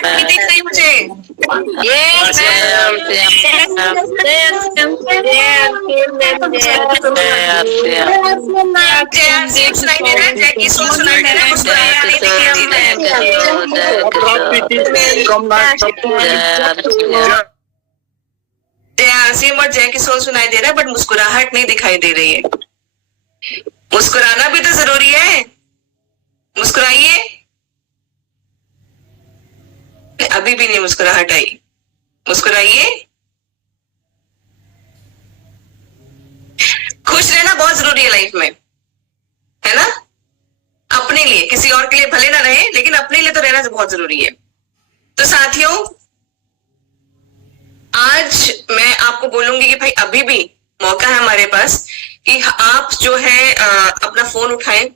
मुस्कुराहट नहीं दिख रही मुझे। सुनाई दे रहा है, जैकी सोल सुनाई दे रहा है, मुस्कुराहट नहीं दिख रही। जय और जय की सोल सुनाई दे रहा है, बट मुस्कुराहट नहीं दिखाई दे रही है। मुस्कुराना भी तो जरूरी है, मुस्कुराइए। अभी भी नहीं मुस्कुराहट आई, मुस्कुराइए। खुश रहना बहुत जरूरी है लाइफ में, है ना? अपने लिए, किसी और के लिए भले ना रहे, लेकिन अपने लिए तो रहना बहुत जरूरी है। तो साथियों, आज मैं आपको बोलूंगी कि भाई अभी भी मौका है हमारे पास कि आप जो है अपना फोन उठाएं,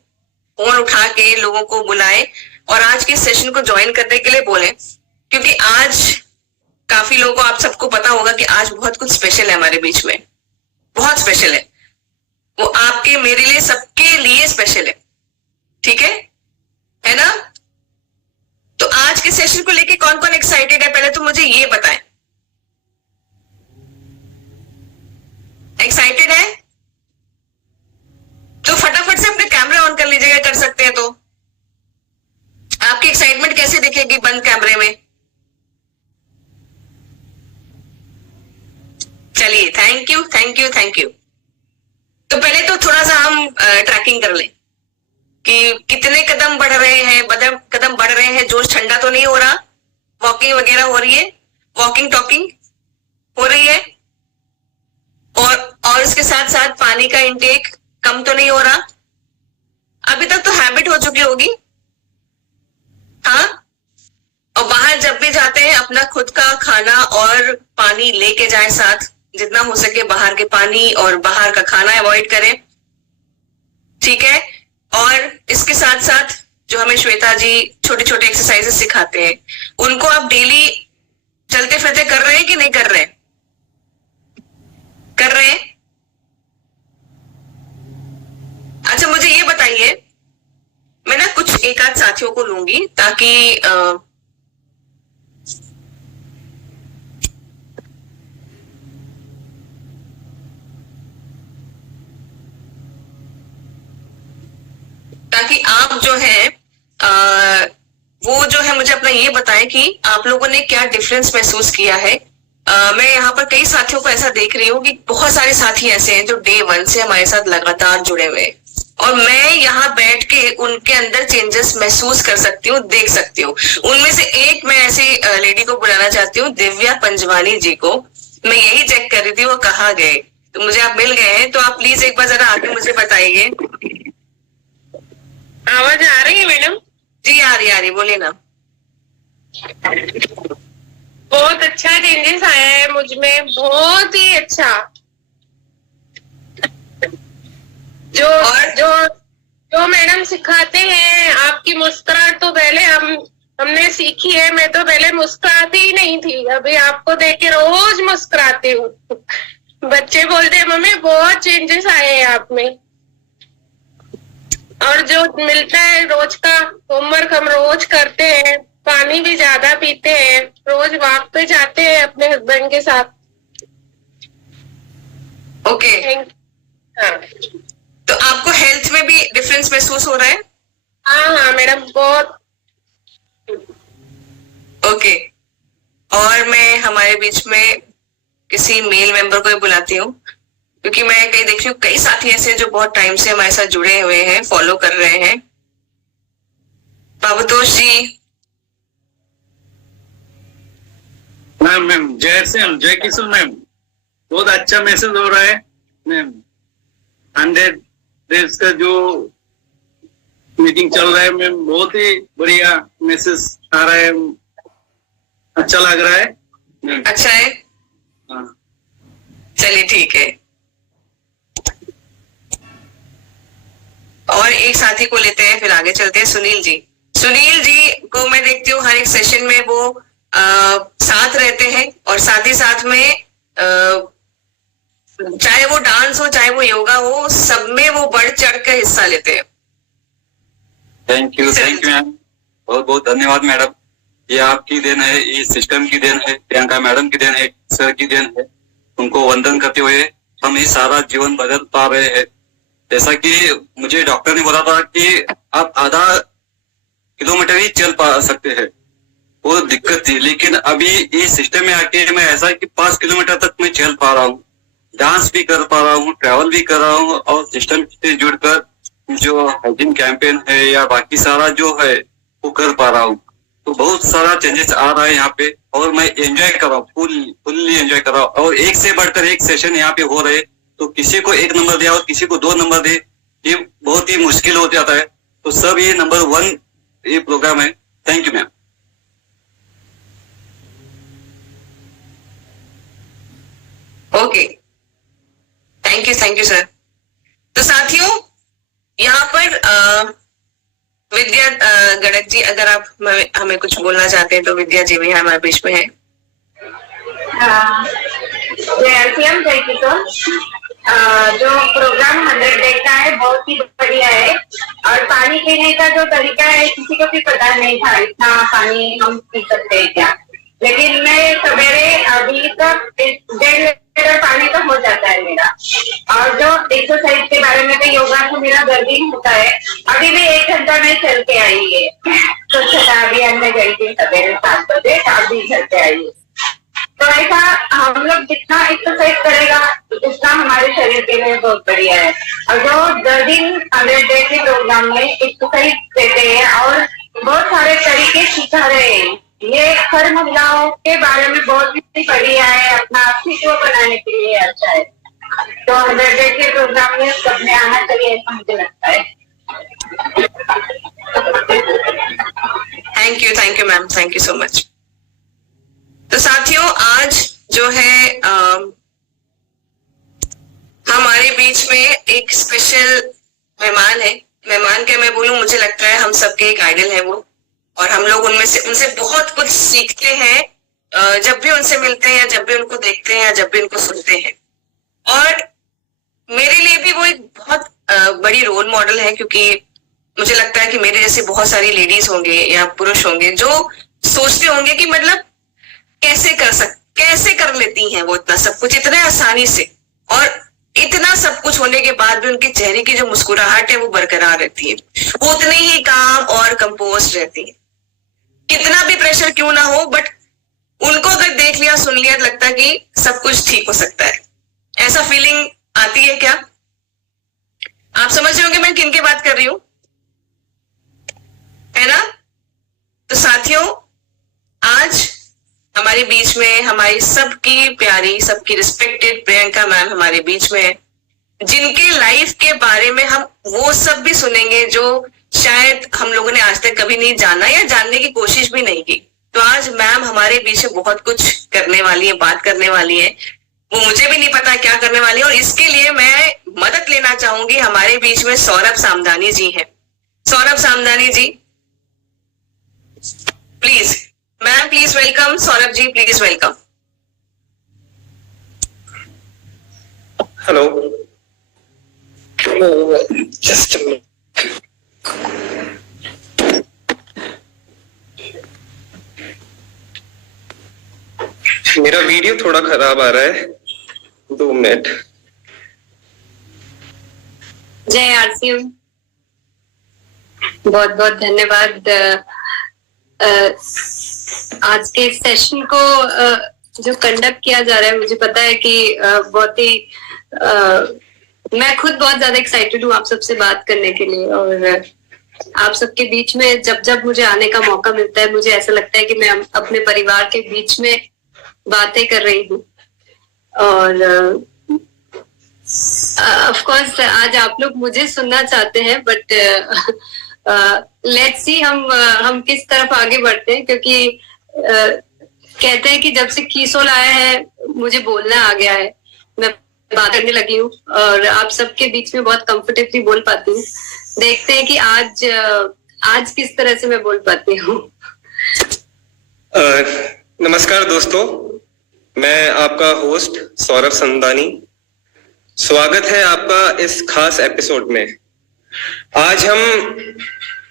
फोन उठा के लोगों को बुलाएं और आज के सेशन को ज्वाइन करने के लिए बोलें, क्योंकि आज काफी लोगों को, आप सबको पता होगा कि आज बहुत कुछ स्पेशल है हमारे बीच में, बहुत स्पेशल है। वो आपके, मेरे लिए, सबके लिए स्पेशल है, ठीक है ना? तो आज के सेशन को लेके कौन कौन एक्साइटेड है, पहले तो मुझे ये बताएं। एक्साइटेड है तो फटाफट से अपने कैमरा ऑन कर लीजिएगा, कर सकते हैं तो। आपकी एक्साइटमेंट कैसे दिखेगी बंद कैमरे में? चलिए, thank you thank you thank you. तो पहले तो थोड़ा सा हम ट्रैकिंग कर लें कि कितने कदम बढ़ रहे हैं, कदम बढ़ रहे हैं, जोश ठंडा तो नहीं हो रहा, वॉकिंग वगैरह हो रही है, वॉकिंग टॉकिंग हो रही है, और इसके साथ साथ पानी का इंटेक कम तो नहीं हो रहा। अभी तक तो हैबिट हो चुकी होगी, हाँ। और बाहर जब भी जाते हैं अपना खुद का खाना और पानी लेके जाएं साथ, जितना हो सके बाहर के पानी और बाहर का खाना अवॉइड करें, ठीक है? और इसके साथ साथ जो हमें श्वेता जी छोटे छोटे एक्सरसाइजेस सिखाते हैं, उनको आप डेली चलते फिरते कर रहे हैं कि नहीं कर रहे हैं? कर रहे हैं? अच्छा, मुझे ये बताइए, मैं ना कुछ एक आध साथियों को लूंगी ताकि आप जो है वो जो है मुझे अपना ये बताएं कि आप लोगों ने क्या डिफरेंस महसूस किया है। मैं यहाँ पर कई साथियों को ऐसा देख रही हूँ कि बहुत सारे साथी ऐसे हैं जो डे 1 से हमारे साथ लगातार जुड़े हुए हैं, और मैं यहाँ बैठ के उनके अंदर चेंजेस महसूस कर सकती हूँ, देख सकती हूँ। उनमें से एक मैं ऐसी लेडी को बुलाना चाहती हूँ, दिव्या पंजवानी जी को। मैं यही चेक कर रही थी वो कहाँ गए, तो मुझे आप मिल गए हैं, तो आप प्लीज एक बार जरा आके मुझे बताइए। आवाज आ रही है मैडम? जी आ रही, बोलिए ना। बहुत अच्छा चेंजेस आया है मुझ में, बहुत ही अच्छा। जो मैडम सिखाते हैं, आपकी मुस्कुराहट तो पहले हमने सीखी है। मैं तो पहले मुस्कुराती ही नहीं थी, अभी आपको देख के रोज मुस्कुराती हूँ। बच्चे बोलते हैं मम्मी बहुत चेंजेस आए हैं आप में। और जो मिलता है रोज का होमवर्क हम रोज करते हैं, पानी भी ज्यादा पीते हैं, रोज वॉक पे जाते हैं अपने हस्बैंड के साथ। ओके। हाँ। तो आपको हेल्थ में भी डिफरेंस महसूस हो रहा है? हाँ मैडम, बहुत। ओके। और मैं हमारे बीच में किसी मेल मेंबर को भी बुलाती हूँ, क्योंकि मैं कहीं देख रही हूँ कई साथी ऐसे जो बहुत टाइम से हमारे साथ जुड़े हुए हैं, फॉलो कर रहे हैं। बाबूतोष जी। मैम जय किशोर मैम, बहुत अच्छा मैसेज हो रहा है मैम। 100 डेज का जो मीटिंग चल रहा है मैम, बहुत ही बढ़िया मैसेज आ रहा है, अच्छा लग रहा है। अच्छा है, हाँ। चलिए ठीक है। और एक साथी को लेते हैं, फिर आगे चलते हैं। सुनील जी को मैं देखती हूँ हर एक सेशन में वो साथ रहते हैं, और साथ ही साथ में चाहे वो डांस हो चाहे वो योगा हो, सब में वो बढ़ चढ़ कर हिस्सा लेते हैं। थैंक यू मैम, बहुत बहुत धन्यवाद मैडम। ये आपकी देन है, ये सिस्टम की देन है, प्रियंका मैडम की देन है, सर की देन है। उनको वंदन करते हुए हम ये सारा जीवन बदल पा रहे हैं। जैसा कि मुझे डॉक्टर ने बोला था कि आप आधा किलोमीटर ही चल पा सकते हैं, वो दिक्कत थी। लेकिन अभी इस सिस्टम में आके मैं ऐसा है कि 5 किलोमीटर तक मैं चल पा रहा हूँ, डांस भी कर पा रहा हूँ, ट्रैवल भी कर रहा हूँ, और सिस्टम से जुड़कर जो हाइजीन कैंपेन है या बाकी सारा जो है वो कर पा रहा हूँ। तो बहुत सारा चेंजेस आ रहा है यहाँ पे, और मैं एंजॉय कर रहा हूँ, फुल्ली एंजॉय कर रहा हूँ। और एक से बढ़कर एक सेशन यहाँ पे हो रहे, तो किसी को 1 नंबर दे और किसी को 2 नंबर दे, ये बहुत ही मुश्किल हो जाता है। तो सब ये नंबर 1 ये प्रोग्राम है। Thank you ma'am. Okay, thank you sir. तो साथियों, यहाँ पर विद्या गणक जी, अगर आप हमें कुछ बोलना चाहते हैं तो विद्या जी भी हमारे बीच में है। जय किशोर, जो प्रोग्राम 100 डे का है बहुत ही बढ़िया है, और पानी पीने का जो तरीका है किसी को भी पता नहीं था इतना पानी हम पी सकते हैं क्या। लेकिन मैं सवेरे अभी तक 1.5 लीटर पानी तो हो जाता है मेरा। और जो एक्सरसाइज के बारे में, तो योगा से मेरा गर्मी होता है। अभी भी 1 घंटा में चल के आई है, स्वच्छता अभियान में गई थी सवेरे 7 बजे, आप भी चल के आई है। तो ऐसा हम लोग जितना एक्सरसाइज करेगा उतना हमारे शरीर के लिए बहुत बढ़िया है। और जो 10 दिन 100 डे के प्रोग्राम में एक्सरसाइज देते हैं और बहुत सारे तरीके सिखा रहे हैं, ये हर महिलाओं के बारे में बहुत ही बढ़िया है, अपना अस्तित्व बनाने के लिए अच्छा है। तो 100 डे के प्रोग्राम में सबने आना चाहिए, ऐसा मुझे लगता है। Thank you ma'am, thank you so much. तो साथियों, आज जो है हमारे बीच में एक स्पेशल मेहमान है। मेहमान क्या मैं बोलूं, मुझे लगता है हम सबके एक आइडल है वो, और हम लोग उनसे बहुत कुछ सीखते हैं जब भी उनसे मिलते हैं, या जब भी उनको देखते हैं, या जब भी उनको सुनते हैं। और मेरे लिए भी वो एक बहुत बड़ी रोल मॉडल है, क्योंकि मुझे लगता है कि मेरे जैसे बहुत सारी लेडीज होंगे या पुरुष होंगे जो सोचते होंगे कि मतलब कैसे कर लेती हैं वो इतना सब कुछ इतने आसानी से, और इतना सब कुछ होने के बाद भी उनके चेहरे की जो मुस्कुराहट है वो बरकरार रहती है, वो उतनी ही काम और कंपोज रहती है। कितना भी प्रेशर क्यों ना हो, बट उनको अगर देख लिया, सुन लिया, तो लगता है कि सब कुछ ठीक हो सकता है। ऐसा फीलिंग आती है क्या? आप समझ रहे होंगे मैं किन की बात कर रही हूं, है ना? तो साथियों, आज हमारे बीच में हमारी सबकी प्यारी, सबकी रिस्पेक्टेड प्रियंका मैम हमारे बीच में है, जिनके लाइफ के बारे में हम वो सब भी सुनेंगे जो शायद हम लोगों ने आज तक कभी नहीं जाना या जानने की कोशिश भी नहीं की। तो आज मैम हमारे बीच में बहुत कुछ करने वाली है, बात करने वाली है। वो मुझे भी नहीं पता क्या करने वाली है, और इसके लिए मैं मदद लेना चाहूंगी। हमारे बीच में सौरभ सामदानी जी है। Saurabh Samdani ji, please ma'am, please welcome. Saurabh ji, please welcome. Hello, just मेरा वीडियो थोड़ा खराब आ रहा है, 2 मिनट। जय आरसीएम, बहुत बहुत धन्यवाद। आज के सेशन को जो कंडक्ट किया जा रहा है, मुझे पता है कि बहुत ही मैं खुद बहुत ज्यादा एक्साइटेड हूँ आप सबसे बात करने के लिए। और आप सबके बीच में जब जब मुझे आने का मौका मिलता है, मुझे ऐसा लगता है कि मैं अपने परिवार के बीच में बातें कर रही हूँ। और ऑफ कोर्स आज आप लोग मुझे सुनना चाहते हैं, बट लेट्स सी हम किस तरफ आगे बढ़ते हैं, क्योंकि कहते हैं कि जब से कीसोल आया है मुझे बोलना आ गया है, मैं बात करने लगी हूँ और आप सबके बीच में बहुत कंफर्टेबली बोल पाती हूँ। देखते हैं कि आज किस तरह से मैं बोल पाती हूँ। नमस्कार दोस्तों, मैं आपका होस्ट सौरभ संदानी। स्वागत है आपका इस खास एपिसोड में। आज हम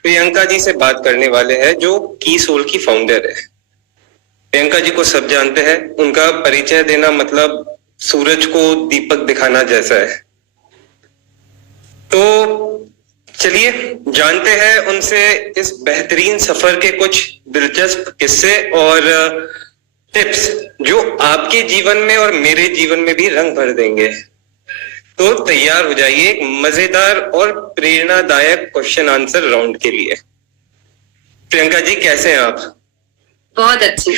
प्रियंका जी से बात करने वाले हैं, जो कीसोल की फाउंडर है। प्रियंका जी को सब जानते हैं, उनका परिचय देना मतलब सूरज को दीपक दिखाना जैसा है। तो चलिए जानते हैं उनसे इस बेहतरीन सफर के कुछ दिलचस्प किस्से और टिप्स जो आपके जीवन में और मेरे जीवन में भी रंग भर देंगे। तो तैयार हो जाइए एक मजेदार और प्रेरणादायक क्वेश्चन आंसर राउंड के लिए। प्रियंका जी कैसे हैं आप? बहुत अच्छी,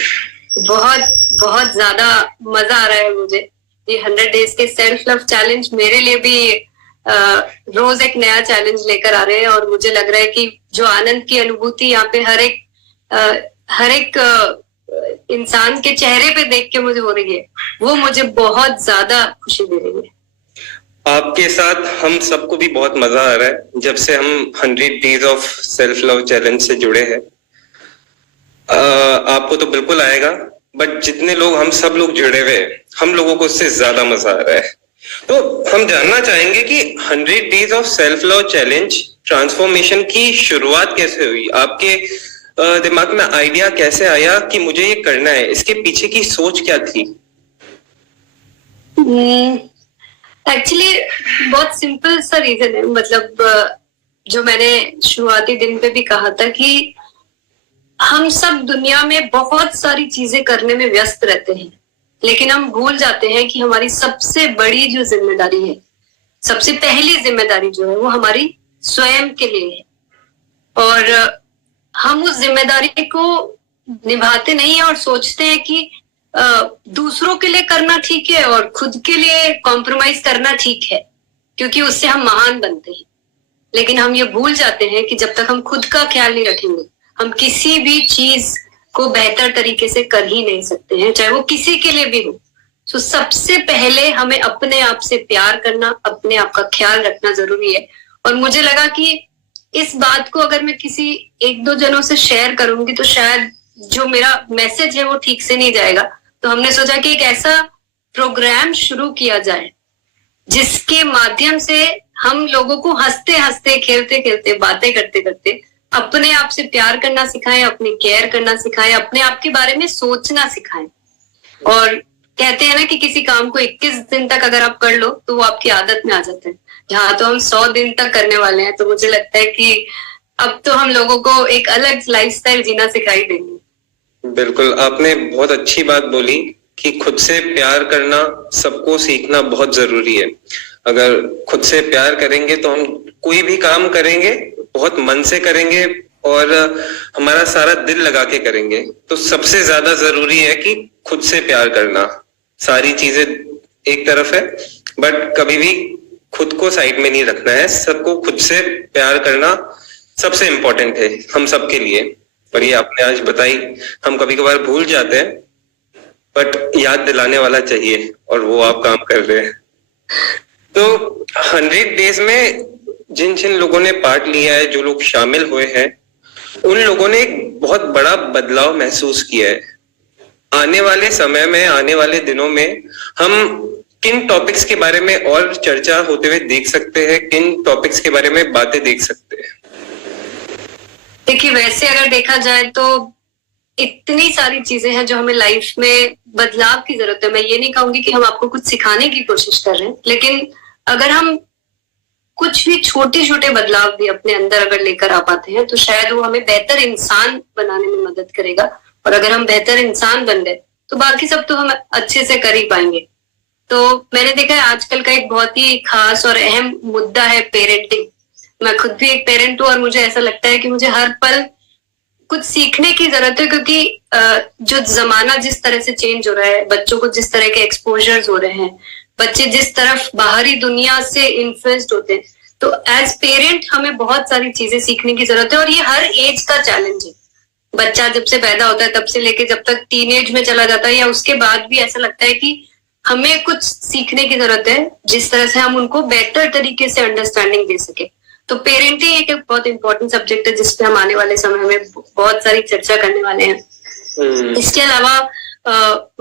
बहुत बहुत ज्यादा मजा आ रहा है मुझे। ये 100 डेज के सेल्फ लव चैलेंज मेरे लिए भी रोज एक नया चैलेंज लेकर आ रहे हैं और मुझे लग रहा है कि जो आनंद की अनुभूति यहाँ पे हर एक इंसान के चेहरे पे देख के मुझे हो रही है, वो मुझे बहुत ज्यादा खुशी दे रही है। आपके साथ हम सबको भी बहुत मजा आ रहा है जब से हम 100 days of self love challenge से जुड़े हैं। आपको तो बिल्कुल आएगा, बट जितने लोग हम सब लोग जुड़े हुए हैं, हम लोगों को उससे ज्यादा मजा आ रहा है। तो हम जानना चाहेंगे कि 100 days of self love challenge transformation की शुरुआत कैसे हुई? आपके दिमाग में आइडिया कैसे आया कि मुझे ये करना है? इसके पीछे की सोच क्या थी? एक्चुअली बहुत सिंपल सा रीजन है। मतलब जो मैंने शुरुआती दिन पे भी कहा था कि हम सब दुनिया में बहुत सारी चीजें करने में व्यस्त रहते हैं, लेकिन हम भूल जाते हैं कि हमारी सबसे बड़ी जो जिम्मेदारी है, सबसे पहली जिम्मेदारी जो है वो हमारी स्वयं के लिए है। और हम उस जिम्मेदारी को निभाते नहीं है और सोचते हैं कि दूसरों के लिए करना ठीक है और खुद के लिए कॉम्प्रोमाइज करना ठीक है, क्योंकि उससे हम महान बनते हैं। लेकिन हम ये भूल जाते हैं कि जब तक हम खुद का ख्याल नहीं रखेंगे, हम किसी भी चीज को बेहतर तरीके से कर ही नहीं सकते हैं, चाहे वो किसी के लिए भी हो। तो सबसे पहले हमें अपने आप से प्यार करना, अपने आप का ख्याल रखना जरूरी है। और मुझे लगा कि इस बात को अगर मैं किसी 1-2 जनों से शेयर करूंगी तो शायद जो मेरा मैसेज है वो ठीक से नहीं जाएगा। तो हमने सोचा कि एक ऐसा प्रोग्राम शुरू किया जाए जिसके माध्यम से हम लोगों को हंसते हंसते, खेलते खेलते, बातें करते करते अपने आप से प्यार करना सिखाएं, अपनी केयर करना सिखाएं, अपने आप के बारे में सोचना सिखाएं। और कहते हैं ना कि किसी काम को 21 दिन तक अगर आप कर लो तो वो आपकी आदत में आ जाता है। जहाँ तो हम 100 दिन तक करने वाले हैं, तो मुझे लगता है कि अब तो हम लोगों को एक अलग लाइफस्टाइल जीना सिखाई देंगे। बिल्कुल, आपने बहुत अच्छी बात बोली कि खुद से प्यार करना सबको सीखना बहुत जरूरी है। अगर खुद से प्यार करेंगे तो हम कोई भी काम करेंगे बहुत मन से करेंगे और हमारा सारा दिल लगा के करेंगे। तो सबसे ज्यादा जरूरी है कि खुद से प्यार करना। सारी चीजें एक तरफ है, बट कभी भी खुद को साइड में नहीं रखना है। सबको खुद से प्यार करना सबसे इम्पोर्टेंट है हम सबके लिए। और ये आपने आज बताई, हम कभी कभार भूल जाते हैं, बट याद दिलाने वाला चाहिए और वो आप काम कर रहे हैं। तो 100 डेज में जिन जिन लोगों ने पार्ट लिया है, जो लोग शामिल हुए हैं, उन लोगों ने एक बहुत बड़ा बदलाव महसूस किया है। आने वाले समय में, आने वाले दिनों में हम किन टॉपिक्स के बारे में और चर्चा होते हुए देख सकते हैं, किन टॉपिक्स के बारे में बातें देख सकते हैं? देखिए, वैसे अगर देखा जाए तो इतनी सारी चीजें हैं जो हमें लाइफ में बदलाव की जरूरत है। मैं ये नहीं कहूंगी कि हम आपको कुछ सिखाने की कोशिश कर रहे हैं, लेकिन अगर हम कुछ भी छोटे छोटे बदलाव भी अपने अंदर अगर लेकर आ पाते हैं तो शायद वो हमें बेहतर इंसान बनाने में मदद करेगा। और अगर हम बेहतर इंसान बन गए तो बाकी सब तो हम अच्छे से कर ही पाएंगे। तो मैंने देखा है आजकल का एक बहुत ही खास और अहम मुद्दा है पेरेंटिंग। मैं खुद भी एक पेरेंट हूँ और मुझे ऐसा लगता है कि मुझे हर पल कुछ सीखने की जरूरत है, क्योंकि जो जमाना जिस तरह से चेंज हो रहा है, बच्चों को जिस तरह के एक्सपोजर्स हो रहे हैं, बच्चे जिस तरफ बाहरी दुनिया से इन्फ्लुएंस्ड होते हैं, तो एज पेरेंट हमें बहुत सारी चीजें सीखने की जरूरत है। और ये हर एज का चैलेंज है। बच्चा जब से पैदा होता है तब से लेके जब तक टीनेज में चला जाता है या उसके बाद भी ऐसा लगता है कि हमें कुछ सीखने की जरूरत है, जिस तरह से हम उनको बेहतर तरीके से अंडरस्टैंडिंग दे सके। तो पेरेंटिंग एक बहुत इंपॉर्टेंट सब्जेक्ट है जिसपे हम आने वाले समय में बहुत सारी चर्चा करने वाले हैं। इसके अलावा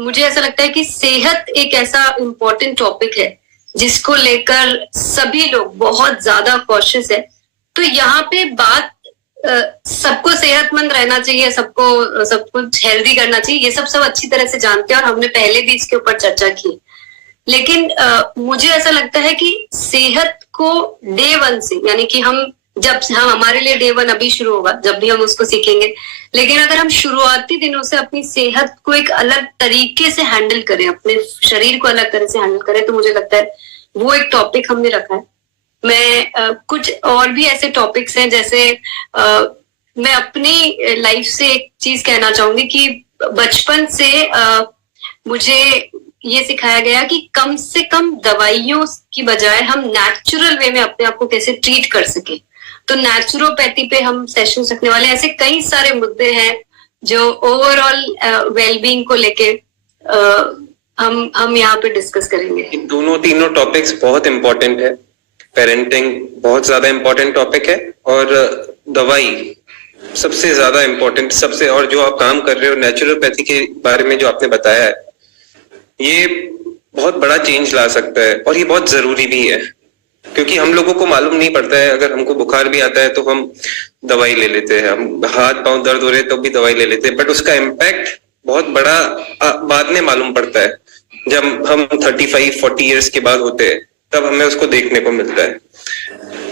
मुझे ऐसा लगता है कि सेहत एक ऐसा इम्पोर्टेंट टॉपिक है जिसको लेकर सभी लोग बहुत ज्यादा कॉशियस है। तो यहाँ पे बात सबको सेहतमंद रहना चाहिए, सबको सब कुछ हेल्दी करना चाहिए, ये सब अच्छी तरह से जानते हैं और हमने पहले भी इसके ऊपर चर्चा की। लेकिन मुझे ऐसा लगता है कि सेहत को डे 1 से, यानी कि हम हमारे लिए डे 1 अभी शुरू होगा जब भी हम उसको सीखेंगे, लेकिन अगर हम शुरुआती दिनों से अपनी सेहत को एक अलग तरीके से हैंडल करें, अपने शरीर को अलग तरह से हैंडल करें, तो मुझे लगता है वो एक टॉपिक हमने रखा है। मैं कुछ और भी ऐसे टॉपिक्स हैं, जैसे मैं अपनी लाइफ से एक चीज कहना चाहूंगी कि बचपन से मुझे ये सिखाया गया कि कम से कम दवाइयों की बजाय हम नेचुरल वे में अपने आप को कैसे ट्रीट कर सके। तो नेचुरोपैथी पे हम सेशन रखने वाले, ऐसे कई सारे मुद्दे हैं जो ओवरऑल वेलबींग को लेके हम यहाँ पे डिस्कस करेंगे। दोनों तीनों टॉपिक्स बहुत इम्पोर्टेंट है। पेरेंटिंग बहुत ज्यादा इम्पोर्टेंट टॉपिक है और दवाई सबसे ज्यादा इम्पोर्टेंट, सबसे, और जो आप काम कर रहे हो नेचुरोपैथी के बारे में जो आपने बताया है, ये बहुत बड़ा चेंज ला सकता है और ये बहुत जरूरी भी है, क्योंकि हम लोगों को मालूम नहीं पड़ता है। अगर हमको बुखार भी आता है तो हम दवाई ले लेते हैं, हम हाथ पांव दर्द हो रहे हैं तो भी दवाई ले लेते हैं, बट उसका इम्पैक्ट बहुत बड़ा बाद में मालूम पड़ता है। जब हम 35-40 ईयर्स के बाद होते हैं तब हमें उसको देखने को मिलता है।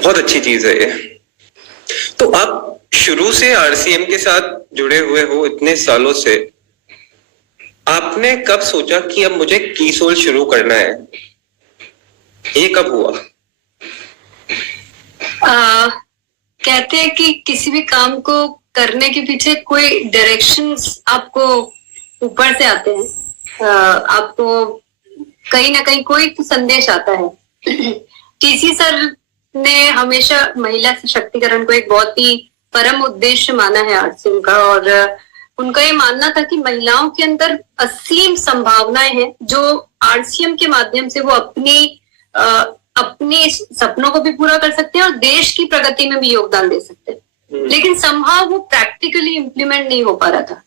बहुत अच्छी चीज है ये। तो आप शुरू से आरसीएम के साथ जुड़े हुए हो इतने सालों से, आपने कब सोचा कि अब मुझे कीसोल शुरू करना है? ये कब हुआ? कहते हैं कि किसी भी काम को करने के पीछे कोई डायरेक्शंस आपको ऊपर से आते हैं, आपको कहीं ना कहीं कोई तो संदेश आता है। टीसी सर ने हमेशा महिला सशक्तिकरण को एक बहुत ही परम उद्देश्य माना है आरसीएम का, और उनका ये मानना था कि महिलाओं के अंदर असीम संभावनाएं हैं जो आरसीएम के माध्यम से वो अपने सपनों को भी पूरा कर सकते हैं और देश की प्रगति में भी योगदान दे सकते हैं। लेकिन संभव वो प्रैक्टिकली इम्प्लीमेंट नहीं हो पा रहा था।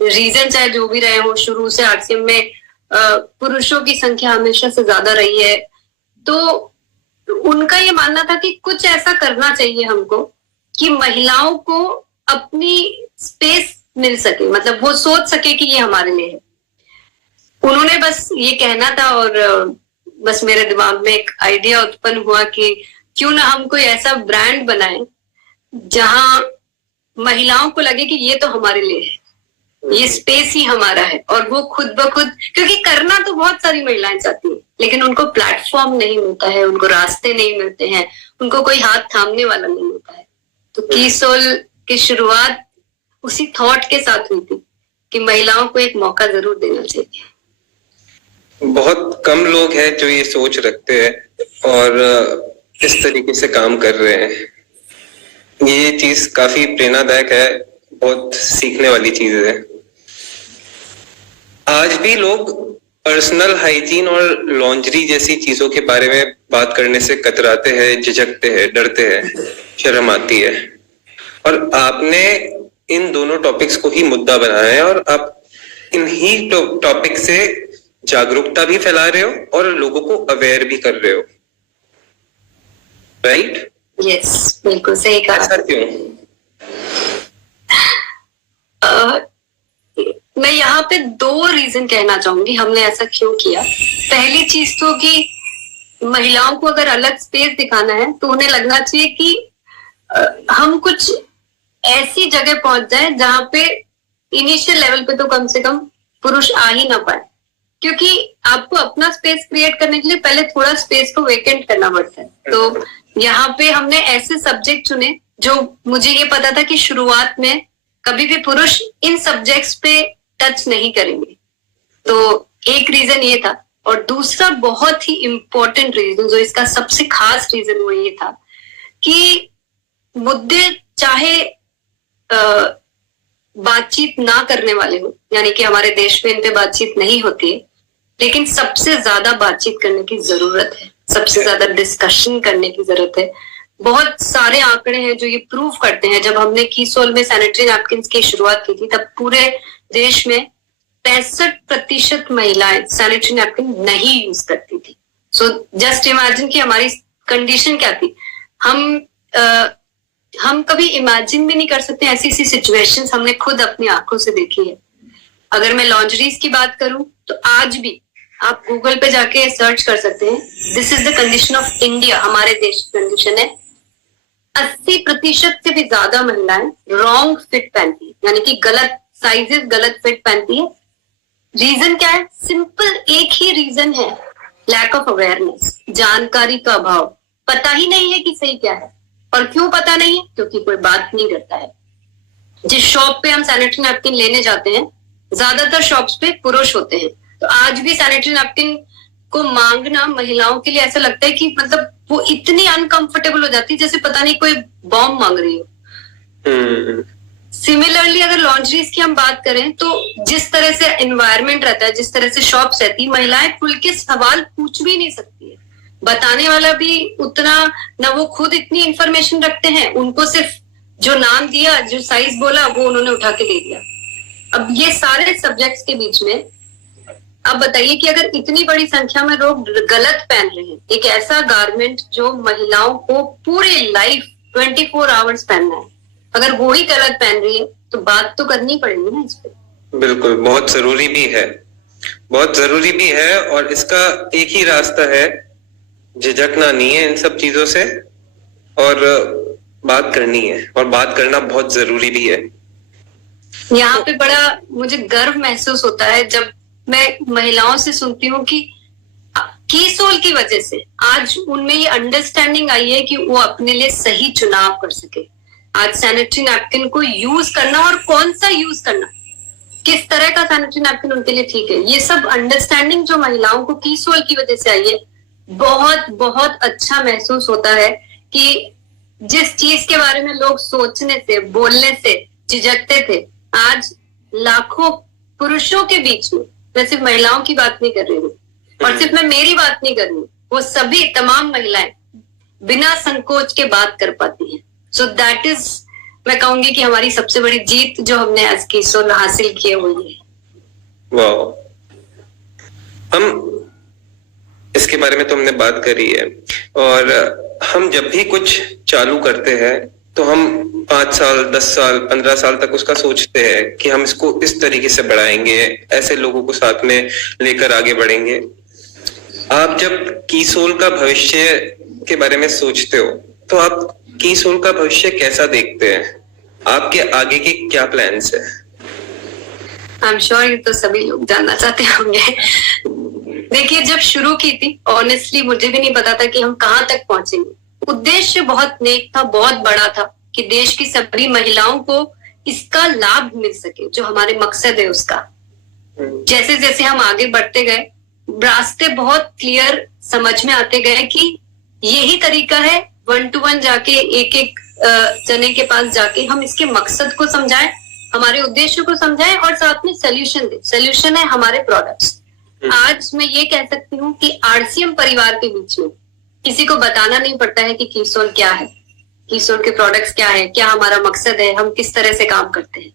रीजन चाहे जो भी रहे हो, शुरू से आरसीएम में पुरुषों की संख्या हमेशा से ज्यादा रही है, तो उनका ये मानना था कि कुछ ऐसा करना चाहिए हमको कि महिलाओं को अपनी स्पेस मिल सके, मतलब वो सोच सके कि ये हमारे लिए है। उन्होंने बस ये कहना था और बस मेरे दिमाग में एक आइडिया उत्पन्न हुआ कि क्यों ना हम कोई ऐसा ब्रांड बनाएं जहां महिलाओं को लगे कि ये तो हमारे लिए है, ये स्पेस ही हमारा है। और वो खुद ब खुद, क्योंकि करना तो बहुत सारी महिलाएं चाहती हैं, लेकिन उनको प्लेटफॉर्म नहीं मिलता है, उनको रास्ते नहीं मिलते हैं, उनको कोई हाथ थामने वाला नहीं होता है। तो कीसोल की शुरुआत उसी थॉट के साथ हुई थी कि महिलाओं को एक मौका जरूर देना चाहिए। बहुत कम लोग हैं जो ये सोच रखते हैं और इस तरीके से काम कर रहे हैं। ये चीज काफी प्रेरणादायक है, बहुत सीखने वाली चीज है। आज भी लोग पर्सनल हाइजीन और लॉन्ड्री जैसी चीजों के बारे में बात करने से कतराते हैं, झिझकते हैं, डरते हैं, शर्म आती है। और आपने इन दोनों टॉपिक्स को ही मुद्दा बनाया है और आप इन्हीं टॉपिक से जागरूकता भी फैला रहे हो और लोगों को अवेयर भी कर रहे हो, राइट? यस, बिल्कुल सही कहा। ऐसा क्यों? मैं यहाँ पे 2 रीजन कहना चाहूंगी हमने ऐसा क्यों किया। पहली चीज तो कि महिलाओं को अगर अलग स्पेस दिखाना है तो उन्हें लगना चाहिए कि हम कुछ ऐसी जगह पहुंच जाए जहां पे इनिशियल लेवल पे तो कम से कम पुरुष आ ही ना पाए, क्योंकि आपको अपना स्पेस क्रिएट करने के लिए पहले थोड़ा स्पेस को वेकेंट करना पड़ता है। तो यहाँ पे हमने ऐसे सब्जेक्ट चुने जो मुझे ये पता था कि शुरुआत में कभी भी पुरुष इन सब्जेक्ट्स पे टच नहीं करेंगे। तो एक रीजन ये था, और दूसरा बहुत ही इम्पोर्टेंट रीजन, जो इसका सबसे खास रीजन वो ये था कि मुद्दे चाहे बातचीत ना करने वाले हो, यानी कि हमारे देश में इन पे बातचीत नहीं होती है, लेकिन सबसे ज्यादा बातचीत करने की जरूरत है, सबसे ज्यादा डिस्कशन करने की जरूरत है। बहुत सारे आंकड़े हैं जो ये प्रूव करते हैं। जब हमने कीसोल में सैनिटरी नैपकिन की शुरुआत की थी तब पूरे देश में 65% महिलाएं सैनिटरी नैपकिन नहीं यूज करती थी। सो जस्ट इमेजिन कि हमारी कंडीशन क्या थी। हम हम कभी इमेजिन भी नहीं कर सकते, ऐसी ऐसी सिचुएशंस हमने खुद अपनी आंखों से देखी है। अगर मैं लॉन्ड्रीज की बात करूं तो आज भी आप गूगल पे जाके सर्च कर सकते हैं, this is the condition of India, हमारे देश की कंडीशन है। 80% से भी ज्यादा महिलाएं रॉन्ग फिट पहनती है, यानी कि गलत साइजेस, गलत फिट पहनती है। रीजन क्या है? सिंपल एक ही रीजन है, लैक ऑफ अवेयरनेस, जानकारी का अभाव। पता ही नहीं है कि सही क्या है। और क्यों पता नहीं है? क्योंकि कोई बात नहीं करता है। जिस शॉप पे हम सैनिटरी नैपकिन लेने जाते हैं, ज्यादातर शॉप्स पे पुरुष होते हैं, तो आज भी सैनिटरी नैपकिन को मांगना महिलाओं के लिए ऐसा लगता है कि मतलब वो इतनी अनकंफर्टेबल हो जाती है जैसे पता नहीं कोई बॉम्ब मांग रही हो। सिमिलरली अगर लॉन्ड्रीज की हम बात करें तो जिस तरह से एनवायरनमेंट रहता है, जिस तरह से शॉप्स रहती है, महिलाएं खुल के सवाल पूछ भी नहीं सकती है। बताने वाला भी उतना ना, वो खुद इतनी इंफॉर्मेशन रखते हैं, उनको सिर्फ जो नाम दिया, जो साइज बोला, वो उन्होंने उठा के दे दिया। अब ये सारे सब्जेक्ट्स के बीच में अब बताइए कि अगर इतनी बड़ी संख्या में लोग गलत पहन रहे हैं, एक ऐसा गारमेंट जो महिलाओं को पूरे लाइफ 24 आवर्स पहनना है, अगर वो ही गलत पहन रही है तो बात तो करनी पड़ेगी ना इस पे। बिल्कुल, बहुत जरूरी भी है, बहुत जरूरी भी है। और इसका एक ही रास्ता है, झिझकना नहीं है इन सब चीजों से, और बात करनी है, और बात करना बहुत जरूरी भी है। यहाँ पे बड़ा मुझे गर्व महसूस होता है जब मैं महिलाओं से सुनती हूँ कि कीसोल की वजह से आज उनमें ये अंडरस्टैंडिंग आई है कि वो अपने लिए सही चुनाव कर सके। आज सैनिटरी नैपकिन को यूज करना और कौन सा यूज करना, किस तरह का सैनिटरी नैपकिन उनके लिए ठीक है, ये सब अंडरस्टैंडिंग जो महिलाओं को कीसोल की वजह से आई है, बहुत बहुत अच्छा महसूस होता है कि जिस चीज के बारे में लोग सोचने से, बोलने से झिझकते थे, आज लाखों पुरुषों के बीच में, मैं सिर्फ महिलाओं की बात नहीं कर रही हूँ, और सिर्फ मैं मेरी बात नहीं कर रही हूँ, वो सभी तमाम महिलाएं बिना संकोच के बात कर पाती हैं। सो दैट इज, मैं कहूंगी कि हमारी सबसे बड़ी जीत जो हमने आज कीसोल हासिल की है वो ये है। वाह, हम इसके बारे में तो हमने बात करी है, और हम जब भी कुछ चालू करते हैं तो हम 5 साल, 10 साल, 15 साल तक उसका सोचते हैं कि हम इसको इस तरीके से बढ़ाएंगे, ऐसे लोगों को साथ में लेकर आगे बढ़ेंगे। आप जब कीसोल का भविष्य के बारे में सोचते हो तो आप कीसोल का भविष्य कैसा देखते हैं? आपके आगे के क्या प्लान्स है? आई एम श्योर ये तो सभी लोग जानना चाहते होंगे। देखिए, जब शुरू की थी ऑनेस्टली मुझे भी नहीं पता था कि हम कहाँ तक पहुंचेंगे। उद्देश्य बहुत नेक था, बहुत बड़ा था कि देश की सभी महिलाओं को इसका लाभ मिल सके, जो हमारे मकसद है उसका। जैसे जैसे हम आगे बढ़ते गए, रास्ते बहुत क्लियर समझ में आते गए कि यही तरीका है, 1 to 1 जाके एक एक जने के पास जाके हम इसके मकसद को समझाएं, हमारे उद्देश्य को समझाएं और साथ में सोल्यूशन दें। सोल्यूशन है हमारे प्रोडक्ट्स। आज मैं ये कह सकती हूँ कि आरसीएम परिवार के बीच में किसी को बताना नहीं पड़ता है कि कीसोल क्या है, कीसोल के प्रोडक्ट्स क्या है, क्या हमारा मकसद है, हम किस तरह से काम करते हैं।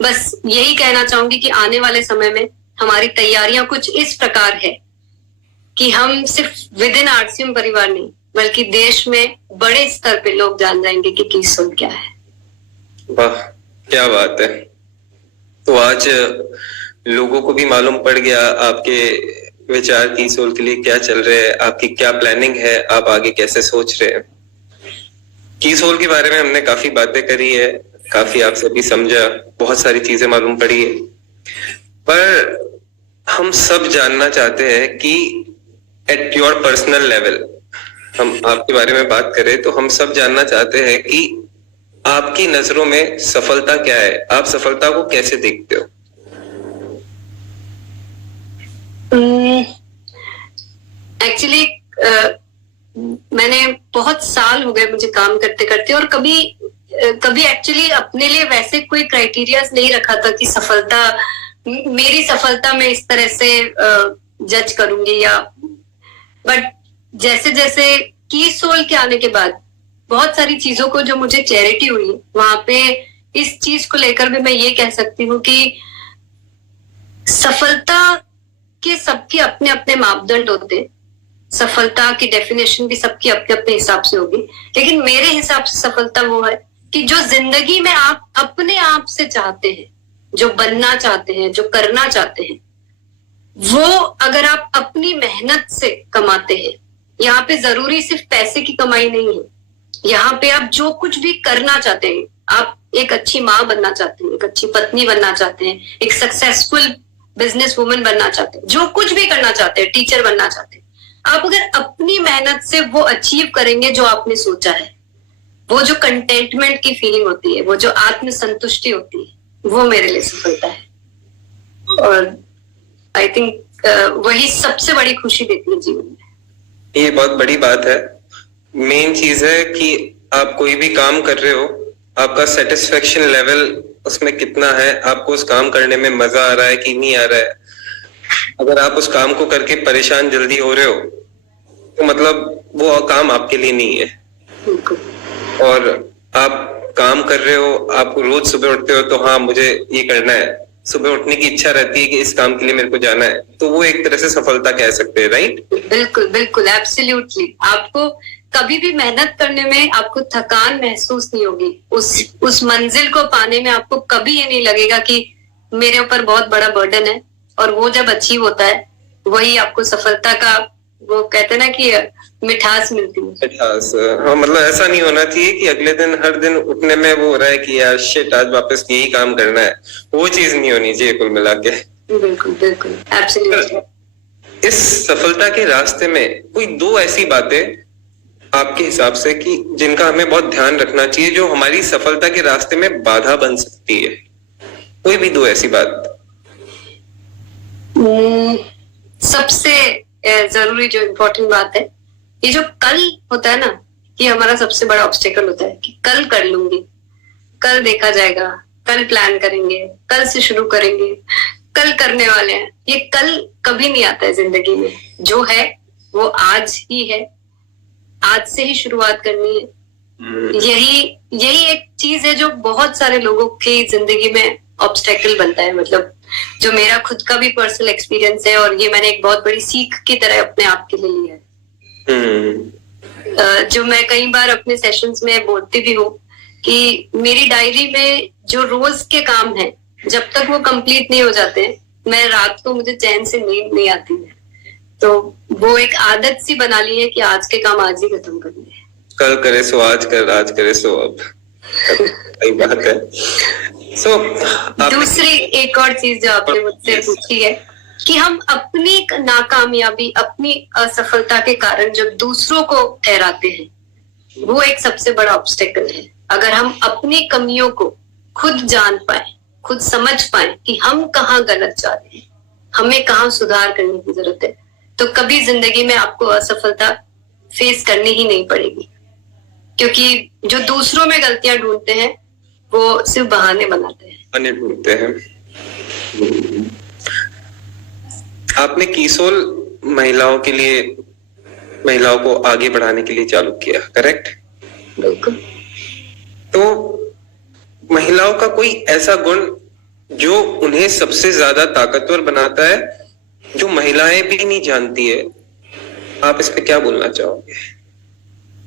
बस यही कहना चाहूंगी कि आने वाले समय में हमारी तैयारियां कुछ इस प्रकार है कि हम सिर्फ विद इन आरसीएम परिवार नहीं बल्कि देश में बड़े स्तर पे लोग जान जाएंगे कि कीसोल क्या है। वाह, क्या बात है। तो आज लोगों को भी मालूम पड़ गया आपके विचार कीसोल के लिए क्या चल रहे हैं, आपकी क्या प्लानिंग है, आप आगे कैसे सोच रहे हैं। कीसोल के बारे में हमने काफी बातें करी है, काफी आपसे भी समझा, बहुत सारी चीजें मालूम पड़ी है, पर हम सब जानना चाहते हैं कि एट योर पर्सनल लेवल हम आपके बारे में बात करें तो हम सब जानना चाहते हैं कि आपकी नजरों में सफलता क्या है, आप सफलता को कैसे देखते हो? एक्चुअली मैंने बहुत साल हो गए मुझे काम करते करते, और कभी एक्चुअली अपने लिए वैसे कोई क्राइटेरियाज नहीं रखा था कि सफलता, मेरी सफलता में इस तरह से जज करूंगी या, बट जैसे जैसे कीसोल के आने के बाद बहुत सारी चीजों को जो मुझे क्लैरिटी हुई है, वहां पे इस चीज को लेकर भी मैं ये कह सकती हूँ कि सफलता के सबके अपने अपने मापदंड होते, सफलता की डेफिनेशन भी सबकी अपने अपने हिसाब से होगी, लेकिन मेरे हिसाब से सफलता वो है कि जो जिंदगी में आप अपने आप से चाहते हैं, जो बनना चाहते हैं, जो करना चाहते हैं, वो अगर आप अपनी मेहनत से कमाते हैं, यहाँ पे जरूरी सिर्फ पैसे की कमाई नहीं है, यहाँ पे आप जो कुछ भी करना चाहते हैं, आप एक अच्छी माँ बनना चाहते हैं, एक अच्छी पत्नी बनना चाहते हैं, एक सक्सेसफुल बिजनेस वुमन बनना चाहते हैं, जो कुछ भी करना चाहते हैं, टीचर बनना चाहते हैं, आप अगर अपनी मेहनत से वो अचीव करेंगे जो आपने सोचा है, वो जो कंटेंटमेंट की फीलिंग होती है, वो जो आत्म संतुष्टि होती है, वो मेरे लिए सफलता है। और आई थिंक वही सबसे बड़ी खुशी देती है जीवन में। ये बहुत बड़ी बात है। मेन चीज है कि आप कोई भी काम कर रहे हो, आपका सेटिस्फेक्शन लेवल उसमें कितना है, आपको उस काम करने में मजा आ रहा है कि नहीं आ रहा है। अगर आप उस काम को करके परेशान जल्दी हो रहे हो तो मतलब वो काम आपके लिए नहीं है। और आप काम कर रहे हो, आप रोज सुबह उठते हो तो हाँ मुझे ये करना है, सुबह उठने की इच्छा रहती है कि इस काम के लिए मेरे को जाना है, तो वो एक तरह से सफलता कह सकते हैं, राइट? बिल्कुल बिल्कुल, एब्सोल्युटली। आपको कभी भी मेहनत करने में आपको थकान महसूस नहीं होगी, उस मंजिल को पाने में आपको कभी ये नहीं लगेगा कि मेरे ऊपर बहुत बड़ा बर्डन है। और वो जब अचीव होता है वही आपको सफलता का, वो कहते हैं ना कि मिठास मिलती है। मिठास, हाँ, मतलब ऐसा नहीं होना चाहिए कि अगले दिन हर दिन उठने में वो हो रहा है कि यार शिट आज वापस यही काम करना है, वो चीज नहीं होनी चाहिए कुल मिला के। बिल्कुल बिल्कुल, एब्सोल्युटली। इस सफलता के रास्ते में कोई दो ऐसी बातें आपके हिसाब से कि जिनका हमें बहुत ध्यान रखना चाहिए, जो हमारी सफलता के रास्ते में बाधा बन सकती है, कोई भी दो ऐसी बात। सबसे जरूरी जो इम्पोर्टेंट बात है, ये जो कल होता है ना, ये हमारा सबसे बड़ा ऑब्स्टेकल होता है कि कल कर लूंगी, कल देखा जाएगा, कल प्लान करेंगे, कल से शुरू करेंगे, कल करने वाले हैं। ये कल कभी नहीं आता है जिंदगी में। जो है वो आज ही है, आज से ही शुरुआत करनी है। यही एक चीज है जो बहुत सारे लोगों की जिंदगी में ऑब्स्टेकल बनता है। मतलब जो मेरा खुद का भी पर्सनल एक्सपीरियंस है, और ये मैंने एक बहुत बड़ी सीख की तरह अपने आप के लिए लिया है। जो मैं कई बार अपने सेशंस में बोलती भी हूँ कि मेरी डायरी में जो रोज के काम हैं, जब तक वो कंप्लीट नहीं हो जाते, मैं रात को मुझे चैन से नींद नहीं आती है। तो वो एक आदत सी बना ली है कि आज के काम आज ही खत्म करने हैं। कल करे सो आज कर, आज करे सो अब। सही बात है। दूसरी एक और चीज जो आपने मुझसे पूछी है कि हम अपनी नाकामयाबी, अपनी असफलता के कारण जो दूसरों को ठहराते हैं, वो एक सबसे बड़ा ऑब्स्टेकल है। अगर हम अपनी कमियों को खुद जान पाए, खुद समझ पाए कि हम कहाँ गलत जा रहे हैं, हमें कहाँ सुधार करने की जरूरत है, तो कभी जिंदगी में आपको असफलता फेस करनी ही नहीं पड़ेगी। क्योंकि जो दूसरों में गलतियां ढूंढते हैं वो सिर्फ बहाने बनाते हैं, बहाने ढूंढते हैं। आपने कीसोल महिलाओं के लिए, महिलाओं को आगे बढ़ाने के लिए चालू किया, करेक्ट? बिल्कुल। तो महिलाओं का कोई ऐसा गुण जो उन्हें सबसे ज्यादा ताकतवर बनाता है, जो महिलाएं भी नहीं जानती है, आप इस पे क्या बोलना चाहोगे?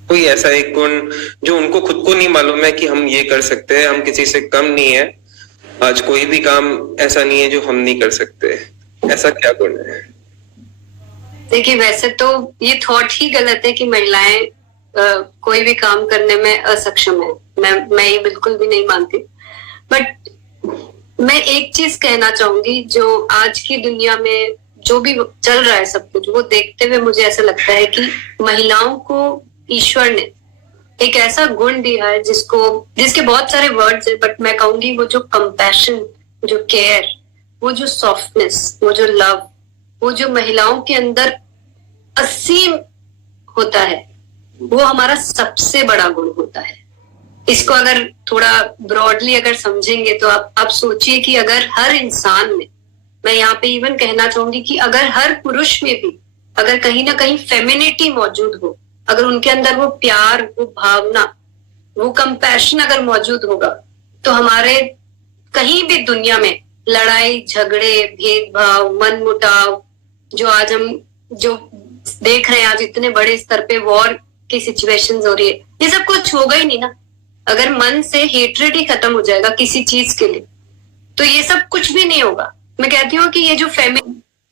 कोई ऐसा एक गुण जो उनको खुद को नहीं मालूम है कि हम ये कर सकते हैं, हम किसी से कम नहीं है, आज कोई भी काम ऐसा नहीं है जो हम नहीं कर सकते, ऐसा क्या गुण है? देखिए, वैसे तो ये थॉट ही गलत है कि महिलाएं कोई भी काम करने में असक्षम है। मैं ये बिल्कुल भी नहीं मानती। बट मैं एक चीज कहना चाहूंगी, जो आज की दुनिया में जो भी चल रहा है सब कुछ, वो देखते हुए मुझे ऐसा लगता है कि महिलाओं को ईश्वर ने एक ऐसा गुण दिया है जिसके बहुत सारे वर्ड्स है, बट मैं कहूंगी वो जो कंपैशन, जो केयर, वो जो सॉफ्टनेस, वो जो लव, वो जो महिलाओं के अंदर असीम होता है, वो हमारा सबसे बड़ा गुण होता है। इसको अगर थोड़ा ब्रॉडली अगर समझेंगे तो आप सोचिए कि अगर हर इंसान में, मैं यहाँ पे इवन कहना चाहूंगी कि अगर हर पुरुष में भी अगर कहीं ना कहीं फेमिनिटी मौजूद हो, अगर उनके अंदर वो प्यार, वो भावना, वो कंपैशन अगर मौजूद होगा, तो हमारे कहीं भी दुनिया में लड़ाई झगड़े, भेदभाव, मनमुटाव, जो आज हम जो देख रहे हैं, आज इतने बड़े स्तर पे वॉर की सिचुएशंस हो रही है, ये सब कुछ होगा ही नहीं ना अगर मन से हेट्रेड ही खत्म हो जाएगा किसी चीज के लिए, तो ये सब कुछ भी नहीं होगा। मैं कहती हूँ कि ये जो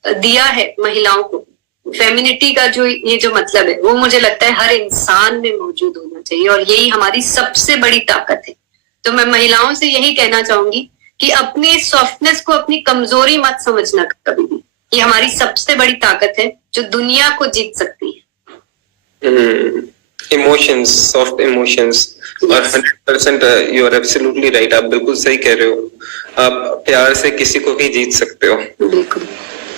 दिया है महिलाओं को, फेमिनिटी का जो ये जो मतलब है, वो मुझे लगता है हर इंसान में मौजूद होना चाहिए, और यही हमारी सबसे बड़ी ताकत है। तो मैं महिलाओं से यही कहना चाहूंगी कि अपनी सॉफ्टनेस को अपनी कमजोरी मत समझना कभी भी। ये हमारी सबसे बड़ी ताकत है जो दुनिया को जीत सकती है। इमोशंस, सॉफ्ट इमोशंस, और 100% यू आर एब्सोल्युटली राइट। आप बिल्कुल सही कह रहे हो। आप प्यार से किसी को भी जीत सकते हो, बिल्कुल।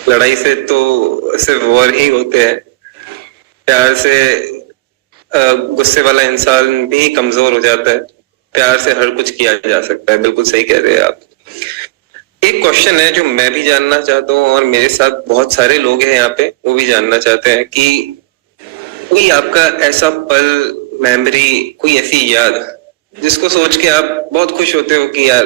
लड़ाई से तो सिर्फ वॉर ही होते हैं। प्यार से गुस्से वाला इंसान भी कमजोर हो जाता है। प्यार से हर कुछ किया जा सकता है। बिल्कुल सही कह रहे हैं आप। एक क्वेश्चन है जो मैं भी जानना चाहता हूँ, और मेरे साथ बहुत सारे लोग हैं यहाँ पे, वो भी जानना चाहते हैं कि कोई आपका ऐसा पल, मेमोरी, कोई ऐसी याद जिसको सोच के आप बहुत खुश होते हो कि यार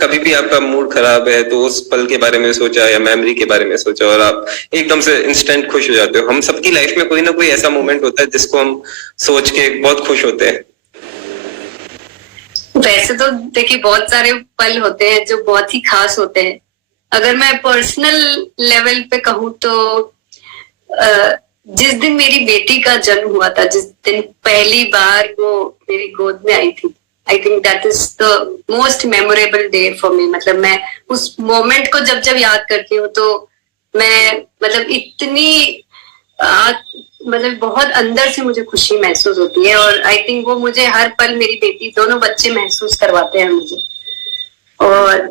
कभी भी आपका मूड खराब है तो उस पल के बारे में सोचा या मेमोरी के बारे में सोचा और आप एकदम से इंस्टेंट खुश हो जाते हो। हम सबकी लाइफ में कोई ना कोई ऐसा मोमेंट होता है जिसको हम सोच के बहुत खुश होते हैं। वैसे तो देखिए बहुत सारे पल होते हैं जो बहुत ही खास होते हैं। अगर मैं पर्सनल लेवल पे कहूँ तो जिस दिन मेरी बेटी का जन्म हुआ था, जिस दिन पहली बार वो मेरी गोद में आई थी, I think that is the most memorable day for me. मतलब मैं उस मोमेंट को जब जब याद करती हूँ तो मैं मतलब इतनी मतलब बहुत अंदर से मुझे खुशी महसूस होती है, और आई थिंक वो मुझे हर पल, मेरी बेटी, दोनों बच्चे महसूस करवाते हैं मुझे। और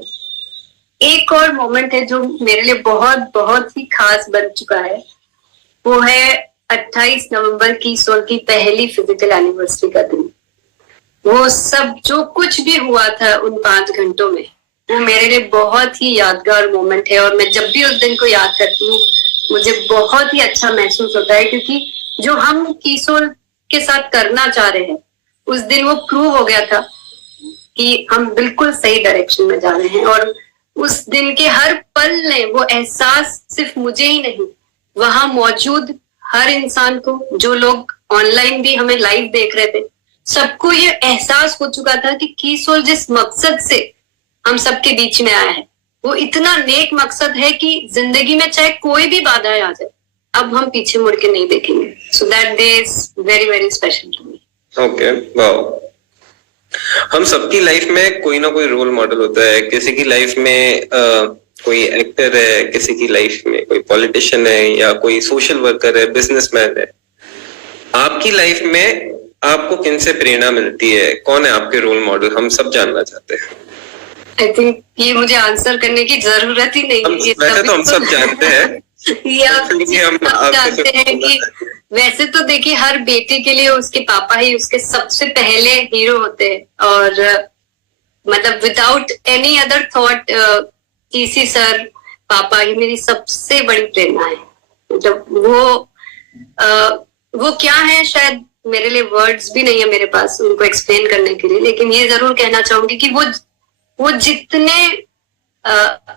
एक और मोमेंट है जो मेरे लिए बहुत बहुत ही खास बन चुका है, वो है 28 नवंबर की सोल की पहली फिजिकल एनिवर्सरी का दिन। वो सब जो कुछ भी हुआ था उन 5 घंटों में, वो मेरे लिए बहुत ही यादगार मोमेंट है। और मैं जब भी उस दिन को याद करती हूँ मुझे बहुत ही अच्छा महसूस होता है, क्योंकि जो हम कीसोल के साथ करना चाह रहे हैं उस दिन वो प्रूव हो गया था कि हम बिल्कुल सही डायरेक्शन में जा रहे हैं। और उस दिन के हर पल ने वो एहसास सिर्फ मुझे ही नहीं, वहां मौजूद हर इंसान को, जो लोग ऑनलाइन भी हमें लाइव देख रहे थे, सबको ये एहसास हो चुका था कि कीसोल जिस मकसद से हम सबके बीच में आया है वो इतना नेक मकसद है कि जिंदगी में चाहे कोई भी बाधाएं आ जाए, अब हम पीछे मुड़ के नहीं देखेंगे। So that day is very very special to me. Okay, wow. हम सबकी लाइफ में कोई ना कोई रोल मॉडल होता है। किसी की लाइफ में कोई एक्टर है, किसी की लाइफ में कोई पॉलिटिशियन है, या कोई सोशल वर्कर है, बिजनेसमैन है। आपकी लाइफ में आपको किन से प्रेरणा मिलती है? कौन है आपके रोल मॉडल? हम सब जानना चाहते हैं। आई थिंक ये मुझे आंसर करने की जरूरत ही नहीं है। वैसे तो हम सब जानते हैं। ये आप जानते हैं कि वैसे तो देखिए हर बेटे के लिए उसके पापा ही उसके सबसे पहले हीरो होते हैं, और मतलब without any other thought TC sir, पापा ही मेरी सबसे बड़ी प्रेरणा है। मतलब वो क्या है, शायद मेरे लिए वर्ड्स भी नहीं है मेरे पास उनको एक्सप्लेन करने के लिए, लेकिन ये जरूर कहना चाहूंगी कि वो जितने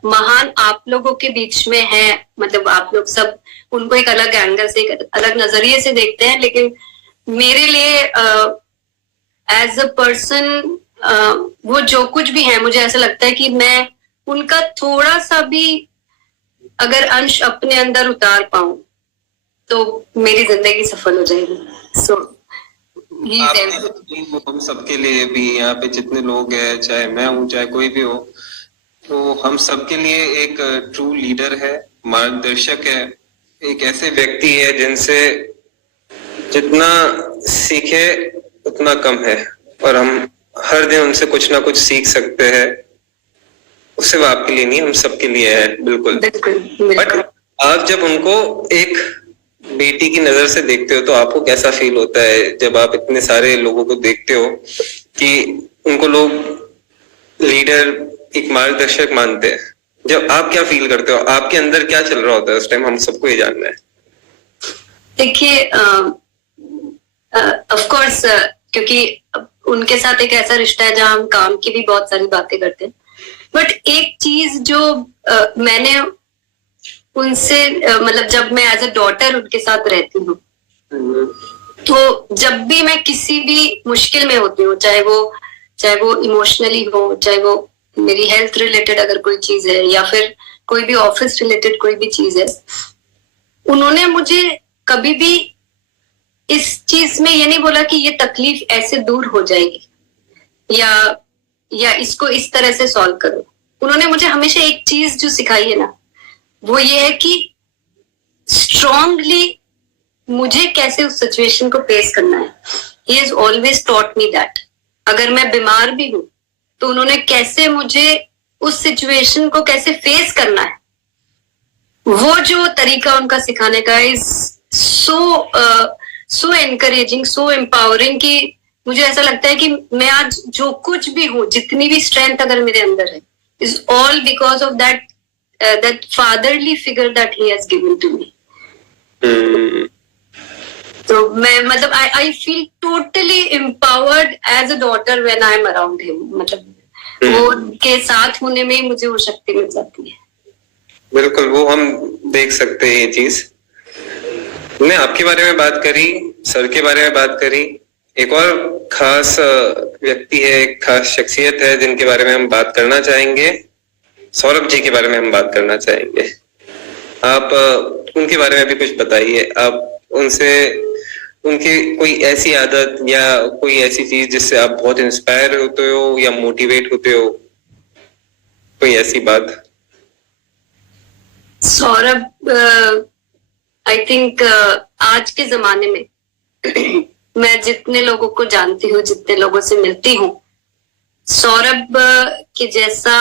महान आप लोगों के बीच में है, मतलब आप लोग सब उनको एक अलग एंगल से, एक अलग नजरिए से देखते हैं, लेकिन मेरे लिए एज अ पर्सन वो जो कुछ भी है, मुझे ऐसा लगता है कि मैं उनका थोड़ा सा भी अगर अंश अपने अंदर उतार पाऊं तो मेरी जिंदगी सफल हो जाएगी। सो हम सबके लिए भी, यहाँ पे जितने लोग हैं, चाहे मैं हूँ चाहे कोई भी हो, तो हम सबके लिए एक ट्रू लीडर है, मार्गदर्शक है, एक ऐसे व्यक्ति है जिनसे जितना सीखे उतना कम है, और हम हर दिन उनसे कुछ ना कुछ सीख सकते हैं। सिर्फ आपके लिए नहीं, हम सबके लिए है। बिल्कुल। बट आप जब उनको एक बेटी की नजर से देखते हो तो आपको कैसा फील होता है जब आप इतने सारे लोगों को देखते हो कि उनको लोग लीडर, एक मार्गदर्शक मानते हैं? जब आप क्या फील करते हो, आपके अंदर क्या चल रहा होता है उस टाइम? हम सबको ये जानना है। देखिए ऑफ कोर्स क्योंकि उनके साथ एक ऐसा रिश्ता है जहां हम काम की भी बहुत सारी बातें करते हैं, बट एक चीज जो मैंने उनसे मतलब जब मैं एज अ डॉटर उनके साथ रहती हूँ तो जब भी मैं किसी भी मुश्किल में होती हूँ, चाहे वो इमोशनली हो, चाहे वो मेरी हेल्थ रिलेटेड अगर कोई चीज है, या फिर कोई भी ऑफिस रिलेटेड कोई भी चीज है, उन्होंने मुझे कभी भी इस चीज में ये नहीं बोला कि ये तकलीफ ऐसे दूर हो जाएगी या इसको इस तरह से सॉल्व करो। उन्होंने मुझे हमेशा एक चीज जो सिखाई है ना, वो ये है कि स्ट्रांगली मुझे कैसे उस सिचुएशन को फेस करना है। He has always taught me that. अगर मैं बीमार भी हूं तो उन्होंने कैसे मुझे उस सिचुएशन को कैसे फेस करना है, वो जो तरीका उनका सिखाने का is so encouraging, so empowering कि मुझे ऐसा लगता है कि मैं आज जो कुछ भी हूँ, जितनी भी स्ट्रेंथ अगर मेरे अंदर है, is all because of that fatherly figure that he has given to me. तो मैं मतलब I feel totally empowered as a daughter when I am around him. मतलब वो के साथ होने में ही मुझे वो शक्ति मिल जाती है। बिल्कुल, वो हम देख सकते हैं ये चीज। हमने आपके बारे में बात करी, सर के बारे में बात करी, एक और खास व्यक्ति है, एक खास शख्सियत है जिनके बारे में हम बात करना चाहेंगे। सौरभ जी के बारे में हम बात करना चाहेंगे। आप उनके बारे में भी कुछ बताइए। आप उनसे उनकी कोई ऐसी आदत या कोई ऐसी चीज जिससे आप बहुत इंस्पायर होते हो या मोटिवेट होते हो, कोई ऐसी बात? सौरभ आई थिंक आज के जमाने में मैं जितने लोगों को जानती हूँ, जितने लोगों से मिलती हूँ, सौरभ के जैसा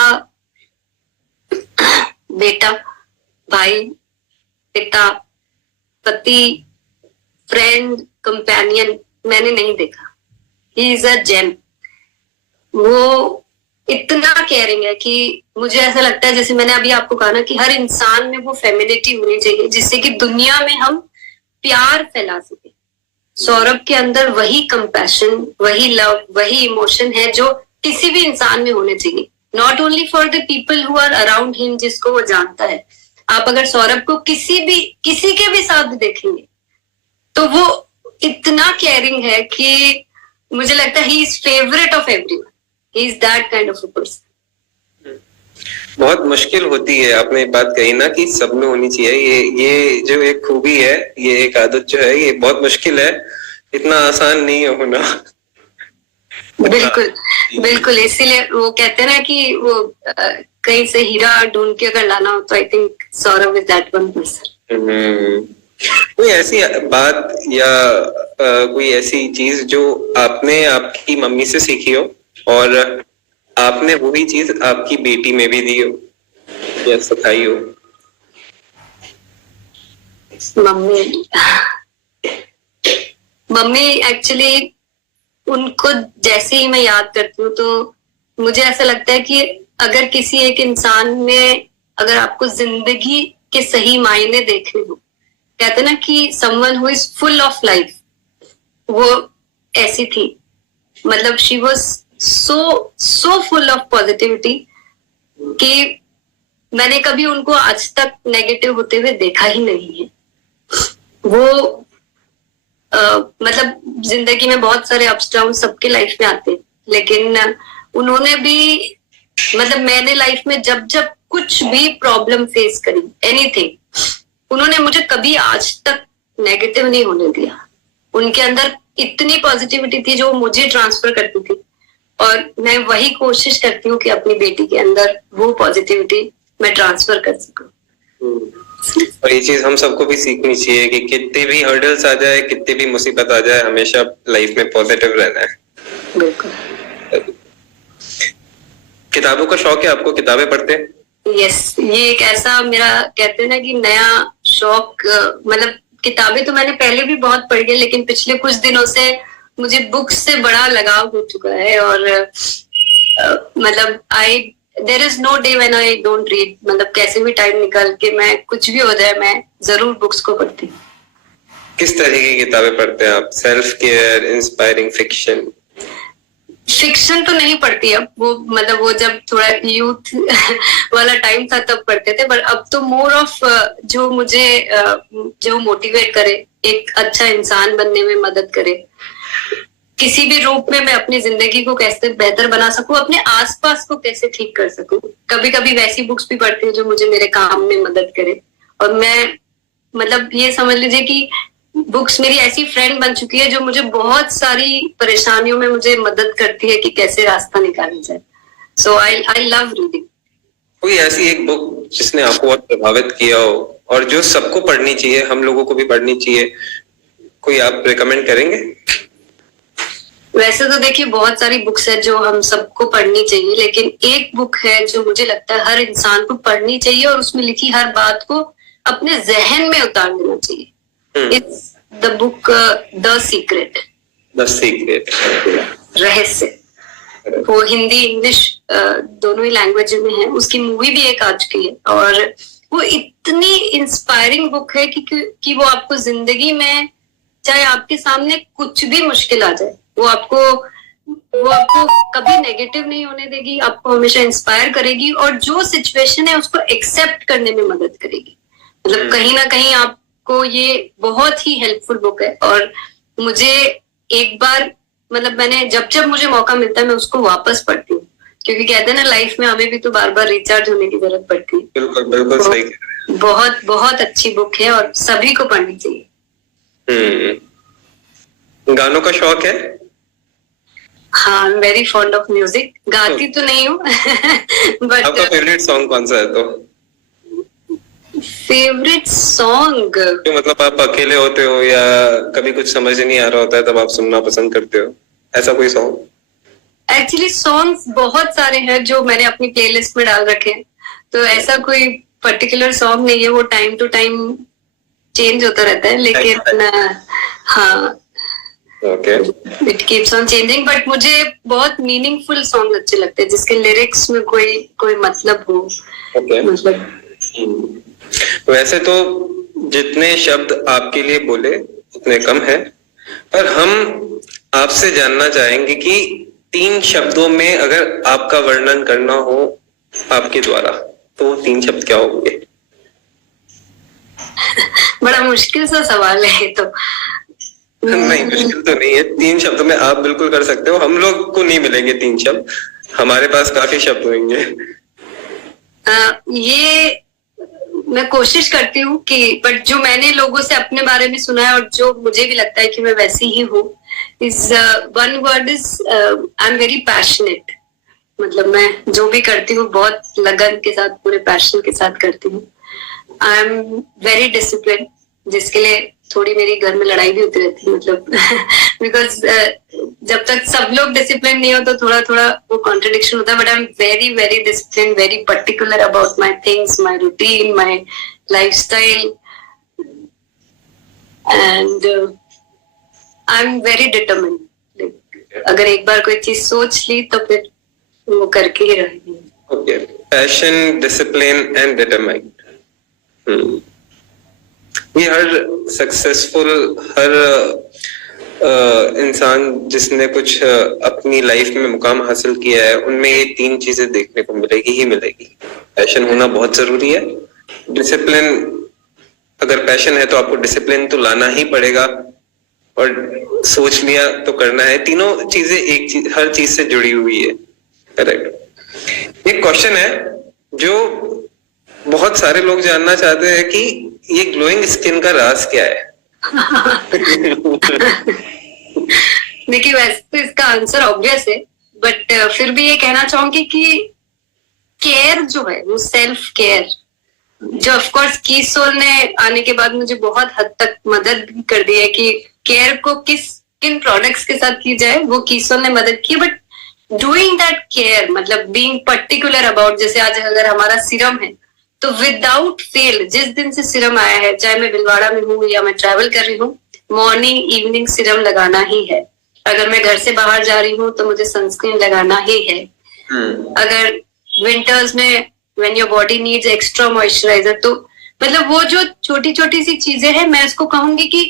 बेटा, भाई, पिता, पति, फ्रेंड, कंपेनियन मैंने नहीं देखा। He is a gem. वो इतना केयरिंग है कि मुझे ऐसा लगता है, जैसे मैंने अभी आपको कहा ना, कि हर इंसान में वो फेमिनिटी होनी चाहिए जिससे कि दुनिया में हम प्यार फैला सके। सौरभ के अंदर वही कंपैशन, वही लव, वही इमोशन है जो किसी भी इंसान में होने चाहिए। Not only for the people who are around him, जिसको वो जानता है। आप अगर सौरभ को किसी के भी साथ देखेंगे तो वो इतना केयरिंग है कि मुझे लगता है he is favourite of everyone. He is that kind of a person. बहुत मुश्किल होती है, आपने बात कही ना कि सब में होनी चाहिए। ये जो एक खूबी है, ये एक आदत जो है, ये बहुत मुश्किल है, इतना आसान नहीं है होना। बिल्कुल बिल्कुल, इसीलिए वो कहते हैं ना कि वो कहीं से हीरा ढूंढ के अगर लाना हो तो I think Saurabh is that one person. कोई ऐसी बात या कोई ऐसी चीज जो आपने आपकी मम्मी से सीखी हो और आपने वही चीज आपकी बेटी में भी दी हो या सिखाई हो? मम्मी एक्चुअली, उनको जैसे ही मैं याद करती हूँ तो मुझे ऐसा लगता है कि अगर किसी एक इंसान में, अगर आपको जिंदगी के सही मायने देखने हो, कहते ना कि someone who is full of life, वो ऐसी थी। मतलब she was so full of positivity कि मैंने कभी उनको आज तक नेगेटिव होते हुए देखा ही नहीं है। वो मतलब जिंदगी में बहुत सारे अप्स डाउन सबके लाइफ में आते हैं, लेकिन उन्होंने भी, मतलब मैंने लाइफ में जब जब कुछ भी प्रॉब्लम फेस करी, एनीथिंग, उन्होंने मुझे कभी आज तक नेगेटिव नहीं होने दिया। उनके अंदर इतनी पॉजिटिविटी थी जो मुझे ट्रांसफर करती थी, और मैं वही कोशिश करती हूँ कि अपनी बेटी के अंदर वो पॉजिटिविटी मैं ट्रांसफर कर सकूं। और ये चीज हम सबको भी सीखनी चाहिए कि कितने भी हर्डल्स आ जाए, कितनी भी मुसीबत आ जाए, हमेशा लाइफ में पॉजिटिव रहना है। बिल्कुल। किताबों का शौक है आपको? किताबें पढ़ते हैं? यस, ये एक ऐसा मेरा, कहते हैं ना कि नया शौक, मतलब किताबें तो मैंने पहले भी बहुत पढ़ी है, लेकिन पिछले कुछ दिनों से मुझे बुक्स से बड़ा लगाव हो चुका है। और मतलब there is no day when I don't read. मतलब कैसे भी टाइम निकाल के, मैं कुछ भी हो जाए, मैं जरूर बुक्स को पढ़ती हूँ। किस तरह की किताबें पढ़ते हैं आप? Self care, inspiring, fiction? Fiction तो नहीं पढ़ती अब, वो मतलब वो जब थोड़ा यूथ वाला टाइम था तब पढ़ते थे, पर अब तो मोर ऑफ जो मुझे जो मोटिवेट करे, एक अच्छा इंसान बनने में मदद करे, किसी भी रूप में मैं अपनी जिंदगी को कैसे बेहतर बना सकूं, अपने आसपास को कैसे ठीक कर सकूं। कभी कभी वैसी बुक्स भी पढ़ती हूँ जो मुझे मेरे काम में मदद करे। और मैं मतलब ये समझ लीजिए कि बुक्स मेरी ऐसी फ्रेंड बन चुकी है जो मुझे बहुत सारी परेशानियों में मुझे मदद करती है कि कैसे रास्ता निकाला जाए। सो आई लव रीडिंग। कोई ऐसी एक बुक जिसने आपको बहुत प्रभावित किया हो और जो सबको पढ़नी चाहिए, हम लोगों को भी पढ़नी चाहिए, कोई आप रिकमेंड करेंगे? वैसे तो देखिए बहुत सारी बुक्स है जो हम सबको पढ़नी चाहिए, लेकिन एक बुक है जो मुझे लगता है हर इंसान को पढ़नी चाहिए और उसमें लिखी हर बात को अपने जहन में उतार देना चाहिए। It's the book the secret. The secret, रहस्य। वो हिंदी इंग्लिश दोनों ही लैंग्वेज में है। उसकी मूवी भी एक आ चुकी है और वो इतनी इंस्पायरिंग बुक है कि वो आपको जिंदगी में चाहे आपके सामने कुछ भी मुश्किल आ जाए, वो आपको कभी नेगेटिव नहीं होने देगी, आपको हमेशा इंस्पायर करेगी और जो सिचुएशन है उसको एक्सेप्ट करने में मदद करेगी। मतलब कहीं ना कहीं आपको ये बहुत ही हेल्पफुल बुक है। और मुझे एक बार मतलब मैंने जब मुझे मौका मिलता है मैं उसको वापस पढ़ती हूँ, क्योंकि कहते हैं ना लाइफ में हमें भी तो बार बार रिचार्ज होने की जरूरत पड़ती है। बिल्कुल बिल्कुल सही। बहुत बहुत अच्छी बुक है और सभी को पढ़नी चाहिए। गानों का शौक है? हाँ, I am very fond of music. गाती तो नहीं हूँ बट आपका फेवरेट सॉन्ग कौन सा है? तो फेवरेट सॉन्ग तो मतलब आप अकेले होते हो या कभी कुछ समझ नहीं आ रहा होता है तब आप सुनना पसंद करते हो, ऐसा कोई सॉन्ग? एक्चुअली सॉन्ग्स बहुत सारे हैं जो मैंने अपनी प्लेलिस्ट में डाल रखे हैं, तो ऐसा कोई पर्टिकुलर सॉन्ग नहीं है, वो टाइम टू टाइम चेंज होता रहता है। लेकिन हाँ, okay, it keeps on changing. But मुझे बहुत मीनिंगफुल सॉन्ग अच्छे लगते हैं जिसके लिरिक्स में कोई मतलब हो। ओके। मतलब वैसे तो जितने शब्द आपके लिए बोले उतने कम है, पर हम आपसे जानना चाहेंगे कि 3 शब्दों में अगर आपका वर्णन करना हो आपके द्वारा तो 3 शब्द क्या होंगे? बड़ा मुश्किल सा सवाल है ये तो। नहीं, मुश्किल तो नहीं है। 3 शब्दों में आप बिल्कुल कर सकते हो। हम लोग को नहीं मिलेंगे 3 शब्द, हमारे पास काफी शब्द होंगे। ये मैं कोशिश करती हूँ कि बट जो मैंने लोगों से अपने बारे में सुना है और जो मुझे भी लगता है कि मैं वैसी ही हूँ, is one word is I am very passionate. मतलब मैं जो भी करती हूँ बहुत लगन के साथ, पूरे पैशन के साथ करती हूँ। आई एम वेरी डिसिप्लिन, जिसके लिए थोड़ी मेरी घर में लड़ाई भी होती रहती है, मतलब बिकॉज जब तक सब लोग डिसिप्लिन नहीं हो तो थोड़ा थोड़ा वो कॉन्ट्रडिक्शन होता है। But I am very very discipline, very particular about my things, my routine, my lifestyle, and I am very determined. अगर एक बार कोई चीज सोच ली तो फिर वो करके ही रहेगी। Okay, passion, discipline and determined. ये हर सक्सेसफुल, हर इंसान जिसने कुछ अपनी लाइफ में मुकाम हासिल किया है उनमें ये 3 चीजें देखने को मिलेगी। पैशन होना बहुत जरूरी है, डिसिप्लिन, अगर पैशन है तो आपको डिसिप्लिन तो लाना ही पड़ेगा, और सोच लिया तो करना है। तीनों चीजें एक चीज, हर चीज से जुड़ी हुई है। करेक्ट। एक क्वेश्चन है जो बहुत सारे लोग जानना चाहते हैं कि ये ग्लोइंग स्किन का राज क्या है? देखिए वैसे तो इसका आंसर ऑब्वियस है, बट फिर भी ये कहना चाहूंगी कि केयर जो है वो सेल्फ केयर, जो ऑफ कोर्स कीसोल ने आने के बाद मुझे बहुत हद तक मदद कर दी है कि केयर को किन प्रोडक्ट्स के साथ की जाए, वो कीसोल ने मदद की। बट डूइंग दैट केयर, मतलब बीइंग पर्टिकुलर अबाउट, जैसे आज अगर हमारा सीरम है तो विदाउट फेल, जिस दिन से सीरम आया है, चाहे मैं भिलवाड़ा में हूँ या मैं ट्रैवल कर रही हूँ, मॉर्निंग इवनिंग सीरम लगाना ही है। अगर मैं घर से बाहर जा रही हूँ तो मुझे सनस्क्रीन लगाना ही है। अगर विंटर्स में when your body needs extra moisturiser, तो मतलब वो जो छोटी छोटी सी चीजें हैं, मैं इसको कहूंगी कि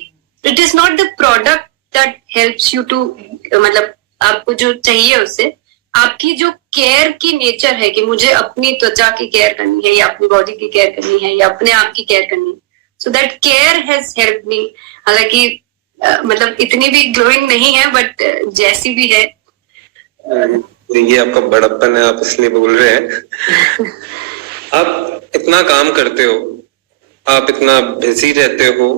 it is not the product that helps you to मतलब आपको जो चाहिए उससे, आपकी जो केयर की नेचर है कि मुझे अपनी त्वचा की केयर करनी है या अपनी बॉडी की केयर करनी है या अपने आप की केयर करनी है, so that care has help me. हालांकि मतलब इतनी भी ग्लोइंग नहीं है, बट जैसी भी है। ये आपका बड़प्पन है, आप इसलिए बोल रहे हैं। आप इतना काम करते हो, आप इतना बिजी रहते हो,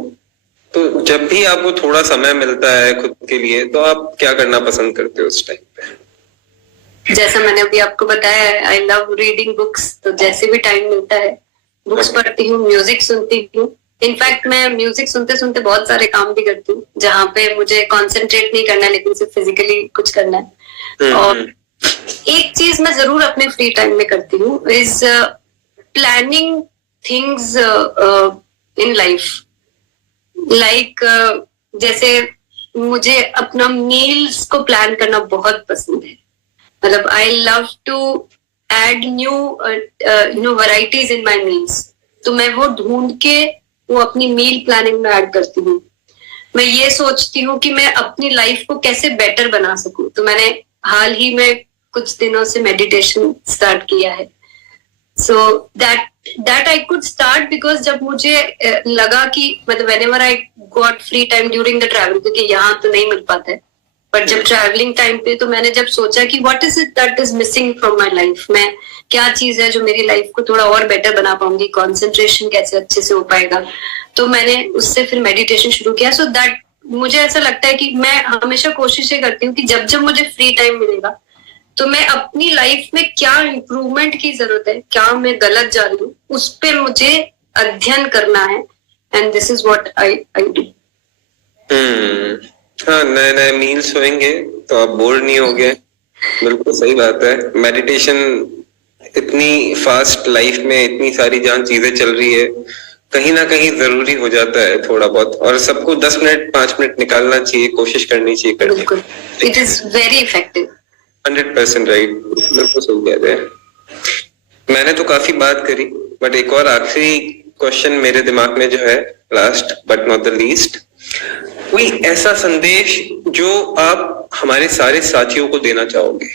तो जब भी आपको थोड़ा समय मिलता है खुद के लिए, तो आप क्या करना पसंद करते हो उस टाइम पे? जैसा मैंने अभी आपको बताया, आई लव रीडिंग बुक्स, तो जैसे भी टाइम मिलता है बुक्स पढ़ती हूँ, म्यूजिक सुनती हूँ। इनफैक्ट मैं म्यूजिक सुनते सुनते बहुत सारे काम भी करती हूँ जहाँ पे मुझे कंसंट्रेट नहीं करना है, लेकिन सिर्फ फिजिकली कुछ करना है। और एक चीज मैं जरूर अपने फ्री टाइम में करती हूँ, is planning things in life. Like जैसे मुझे अपना मील्स को प्लान करना बहुत पसंद है। मतलब I love to add new varieties in my meals, तो मैं वो ढूंढ के वो अपनी मील प्लानिंग में ऐड करती हूँ। मैं ये सोचती हूँ कि मैं अपनी लाइफ को कैसे बेटर बना सकूं, तो मैंने हाल ही में कुछ दिनों से मेडिटेशन स्टार्ट किया है। So that I could start because जब मुझे लगा कि मतलब whenever I got free time during the travel, क्योंकि यहाँ तो नहीं मिल पाता है, बट जब ट्रैवलिंग टाइम पे, तो मैंने जब सोचा कि what is it that is missing from my life, मैं क्या चीज है जो मेरी लाइफ को थोड़ा और बेटर बना पाऊंगी, कंसंट्रेशन कैसे अच्छे से हो पाएगा, तो मैंने उससे फिर मेडिटेशन शुरू किया। सो दैट मुझे ऐसा लगता है कि मैं हमेशा कोशिश ये करती हूँ कि जब जब मुझे फ्री टाइम मिलेगा तो मैं अपनी लाइफ में क्या इम्प्रूवमेंट की जरूरत है, क्या मैं गलत जा रही हूँ, उस पे मुझे अध्ययन करना है। And this is what I do. हाँ, नए नए मील्स होंगे तो आप बोर नहीं होगे। बिल्कुल सही बात है। मेडिटेशन इतनी फास्ट लाइफ में इतनी सारी जहाँ चीजें चल रही है, कहीं ना कहीं जरूरी हो जाता है थोड़ा बहुत, और सबको 10 मिनट 5 मिनट निकालना चाहिए, कोशिश करनी चाहिए करने। बिल्कुल, it is very effective. 100% right, बिल्कुल सही कह रहे हैं। मैंने तो काफी बात करी, बट एक और आखिरी क्वेश्चन मेरे दिमाग में जो है, last but not the least, कोई ऐसा संदेश जो आप हमारे सारे साथियों को देना चाहोगे?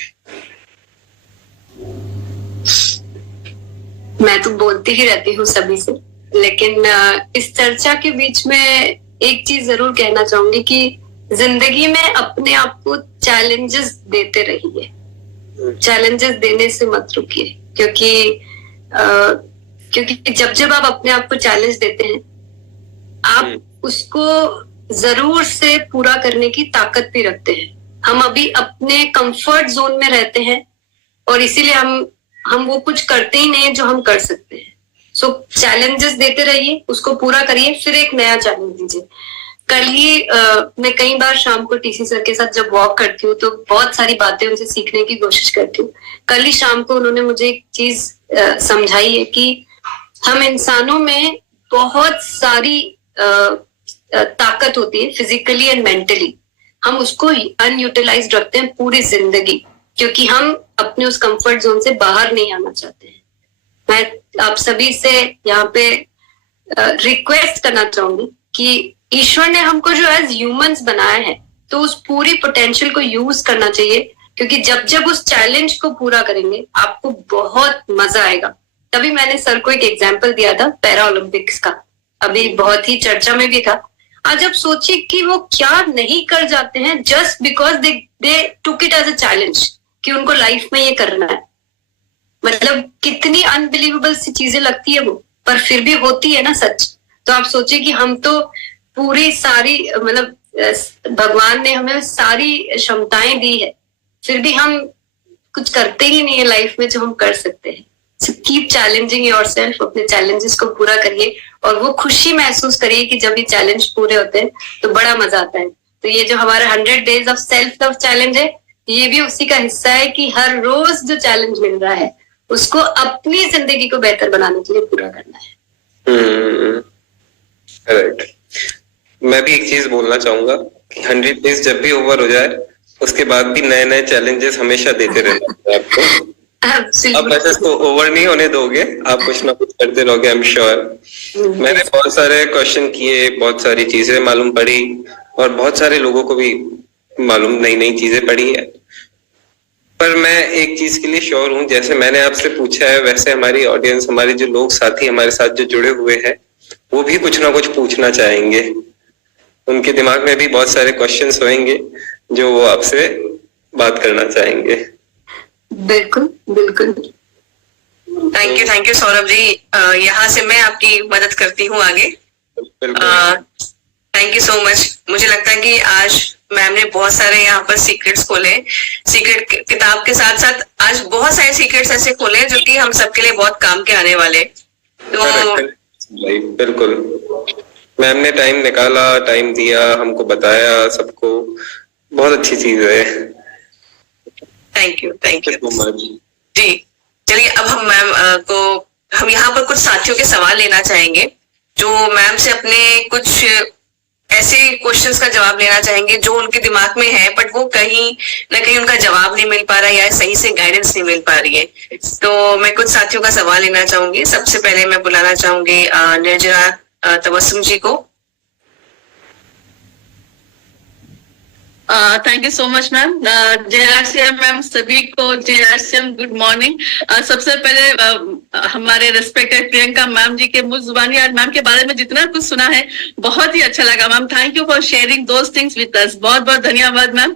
मैं तो बोलती ही रहती हूँ सभी से, लेकिन इस चर्चा के बीच में एक चीज जरूर कहना चाहूंगी कि जिंदगी में अपने आप को चैलेंजेस देते रहिए, चैलेंजेस देने से मत रुकिए, क्योंकि जब जब आप अपने आप को चैलेंज देते हैं, आप उसको जरूर से पूरा करने की ताकत भी रखते हैं। हम अभी अपने कंफर्ट जोन में रहते हैं और इसीलिए हम वो कुछ करते ही नहीं जो हम कर सकते हैं। सो चैलेंजेस देते रहिए, उसको पूरा करिए, फिर एक नया चैलेंज दीजिए। कल ही मैं कई बार शाम को टीसी सर के साथ जब वॉक करती हूँ तो बहुत सारी बातें उनसे सीखने की कोशिश करती हूँ। कल ही शाम को उन्होंने मुझे एक चीज समझाई है कि हम इंसानों में बहुत सारी ताकत होती है, फिजिकली एंड मेंटली। हम उसको अनयूटिलाइज्ड रखते हैं पूरी जिंदगी, क्योंकि हम अपने उस कंफर्ट जोन से बाहर नहीं आना चाहते हैं। मैं आप सभी से यहाँ पे रिक्वेस्ट करना चाहूंगी कि ईश्वर ने हमको जो एज ह्यूमंस बनाया है, तो उस पूरी पोटेंशियल को यूज करना चाहिए, क्योंकि जब जब उस चैलेंज को पूरा करेंगे आपको बहुत मजा आएगा। तभी मैंने सर को एक एग्जाम्पल दिया था पैरा ओलंपिक्स का, अभी बहुत ही चर्चा में भी था। आज आप सोचिए कि वो क्या नहीं कर जाते हैं just because they took it as a challenge कि उनको लाइफ में ये करना है। मतलब कितनी अनबिलीवेबल सी चीजें लगती है वो, पर फिर भी होती है ना सच। तो आप सोचिए कि हम तो पूरी सारी मतलब भगवान ने हमें सारी क्षमताएं दी है, फिर भी हम कुछ करते ही नहीं है लाइफ में जो हम कर सकते हैं। सो कीप चैलेंजिंग योरसेल्फ, अपने चैलेंजेस को पूरा करिए और वो खुशी महसूस करिए कि जब ये चैलेंज पूरे होते हैं तो बड़ा मजा आता है। तो ये जो हमारा 100 days of self love challenge है, ये भी उसी का हिस्सा है कि हर रोज जो चैलेंज मिल रहा है उसको अपनी जिंदगी को बेहतर बनाने के लिए पूरा करना है। राइट। मैं भी एक चीज बोलना चाहूंगा कि 100 डेज जब भी ओवर हो जाए उसके बाद भी नए नए चैलेंजेस हमेशा देते रहना है आपको। अब ऐसे तो ओवर नहीं होने दोगे, आप कुछ ना कुछ करते रहोगे, आई एम श्योर। मैंने बहुत सारे क्वेश्चन किए, बहुत सारी चीजें मालूम पड़ी और बहुत सारे लोगों को भी मालूम, नई नई चीजें पढ़ी है। पर मैं एक चीज के लिए श्योर हूँ, जैसे मैंने आपसे पूछा है वैसे हमारी ऑडियंस, हमारे जो लोग साथी हमारे साथ जो जुड़े हुए हैं वो भी कुछ ना कुछ पूछना चाहेंगे। उनके दिमाग में भी बहुत सारे क्वेश्चंस होंगे जो वो आपसे बात करना चाहेंगे। बिल्कुल बिल्कुल। Thank you Saurabh ji. यहाँ से मैं आपकी मदद करती हूँ आगे। Thank you so much. मुझे लगता है कि आज मैम ने बहुत सारे यहाँ पर सीक्रेट्स खोले। सीक्रेट किताब के साथ साथ आज बहुत सारे सीक्रेट्स ऐसे खोले जो कि हम सबके लिए बहुत काम के आने वाले। तो बिल्कुल, मैम ने टाइम निकाला, टाइम दिया, हमको बताया सबको, बहुत अच्छी चीज है। थैंक यू जी। चलिए अब हम मैम हम यहाँ पर कुछ साथियों के सवाल लेना चाहेंगे जो मैम से अपने कुछ ऐसे क्वेश्चंस का जवाब लेना चाहेंगे जो उनके दिमाग में है बट वो कहीं ना कहीं उनका जवाब नहीं मिल पा रहा है या सही से गाइडेंस नहीं मिल पा रही है। तो मैं कुछ साथियों का सवाल लेना चाहूंगी। सबसे पहले मैं बुलाना चाहूंगी निर्जरा तबस्सुम जी को। Thank you so much ma'am. JRCM ma'am, सभी को JRCM गुड मॉर्निंग। सबसे पहले हमारे रेस्पेक्टेड प्रियंका मैम जी के मुझ जुबानी आज मैम के बारे में जितना कुछ सुना है बहुत ही अच्छा लगा ma'am. Thank you for sharing those things with us. बहुत बहुत धन्यवाद मैम।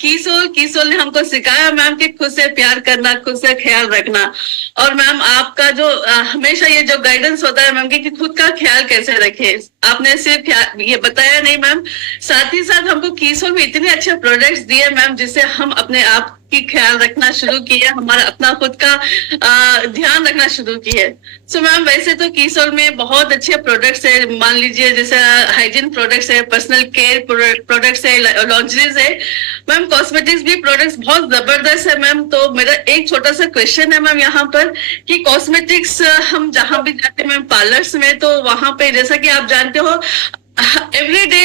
किशोर ने हमको सिखाया मैम कि खुद से प्यार करना, खुद से ख्याल रखना। और मैम आपका जो हमेशा ये जो गाइडेंस होता है मैम कि खुद का ख्याल कैसे रखे, आपने सिर्फ ये बताया नहीं मैम, साथ ही साथ हमको किशोर में इतने अच्छे प्रोडक्ट्स दिए मैम जिससे हम अपने आप की ख्याल रखना शुरू किया, हमारा अपना खुद का ध्यान रखना शुरू किए। सो मैम वैसे तो किशोर में बहुत अच्छे प्रोडक्ट्स है, मान लीजिए जैसे हाइजीन प्रोडक्ट्स है, पर्सनल केयर प्रोडक्ट्स है, लॉन्जरीज है मैम, कॉस्मेटिक्स भी प्रोडक्ट्स बहुत जबरदस्त है मैम। तो मेरा एक छोटा सा क्वेश्चन है मैम यहाँ पर कि कॉस्मेटिक्स हम जहां भी जाते हैं मैम पार्लर्स में, तो वहां पे जैसा कि आप जानते हो एवरीडे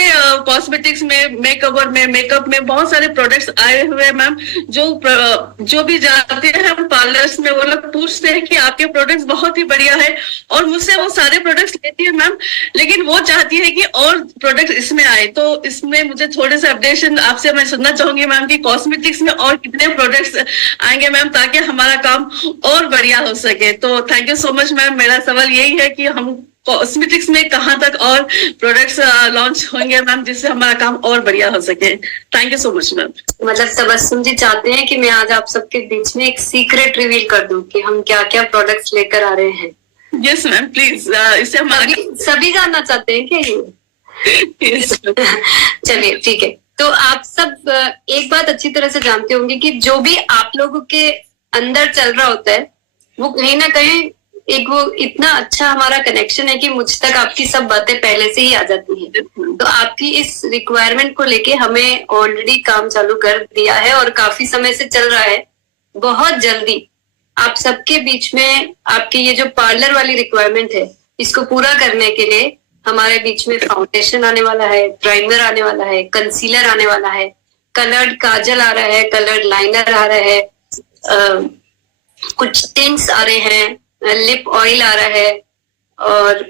कॉस्मेटिक्स में, मेकअप में बहुत सारे प्रोडक्ट्स आए हुए हैं मैम। जो भी जाते हैं हम पार्लर्स में वो लोग पूछते हैं कि आपके प्रोडक्ट्स बहुत ही बढ़िया है और मुझसे वो सारे प्रोडक्ट्स लेती है मैम, लेकिन वो चाहती है कि और प्रोडक्ट्स इसमें आए। तो इसमें मुझे थोड़े से अपडेशन आपसे मैं सुनना चाहूंगी मैम कि कॉस्मेटिक्स में और कितने प्रोडक्ट्स आएंगे मैम ताकि हमारा काम और बढ़िया हो सके। तो thank you so much ma'am. मेरा सवाल यही है कि हम कॉस्मेटिक्स में कहां तक और प्रोडक्ट्स लॉन्च होंगे मैम जिससे हमारा काम और बढ़िया हो सके। Thank you so much ma'am. मतलब तबस्सुम जी चाहते हैं कि मैं आज आप सबके बीच में एक सीक्रेट रिवील कर दूं कि हम क्या क्या प्रोडक्ट्स लेकर आ रहे हैं। यस मैम प्लीज, इससे हमारा सभी जानना चाहते हैं क्या ये? yes, चलिए ठीक है। तो आप सब एक बात अच्छी तरह से जानते होंगे कि जो भी आप लोगों के अंदर चल रहा होता है वो कहीं ना कहीं एक वो इतना अच्छा हमारा कनेक्शन है कि मुझ तक आपकी सब बातें पहले से ही आ जाती है। तो आपकी इस रिक्वायरमेंट को लेके हमें ऑलरेडी काम चालू कर दिया है और काफी समय से चल रहा है। बहुत जल्दी आप सबके बीच में आपकी ये जो पार्लर वाली रिक्वायरमेंट है इसको पूरा करने के लिए हमारे बीच में फाउंडेशन आने वाला है, प्राइमर आने वाला है, कंसीलर आने वाला है, कलर्ड काजल आ रहा है, कलर्ड लाइनर आ रहा है, कुछ टिंट्स आ रहे हैं, लिप ऑयल आ रहा है और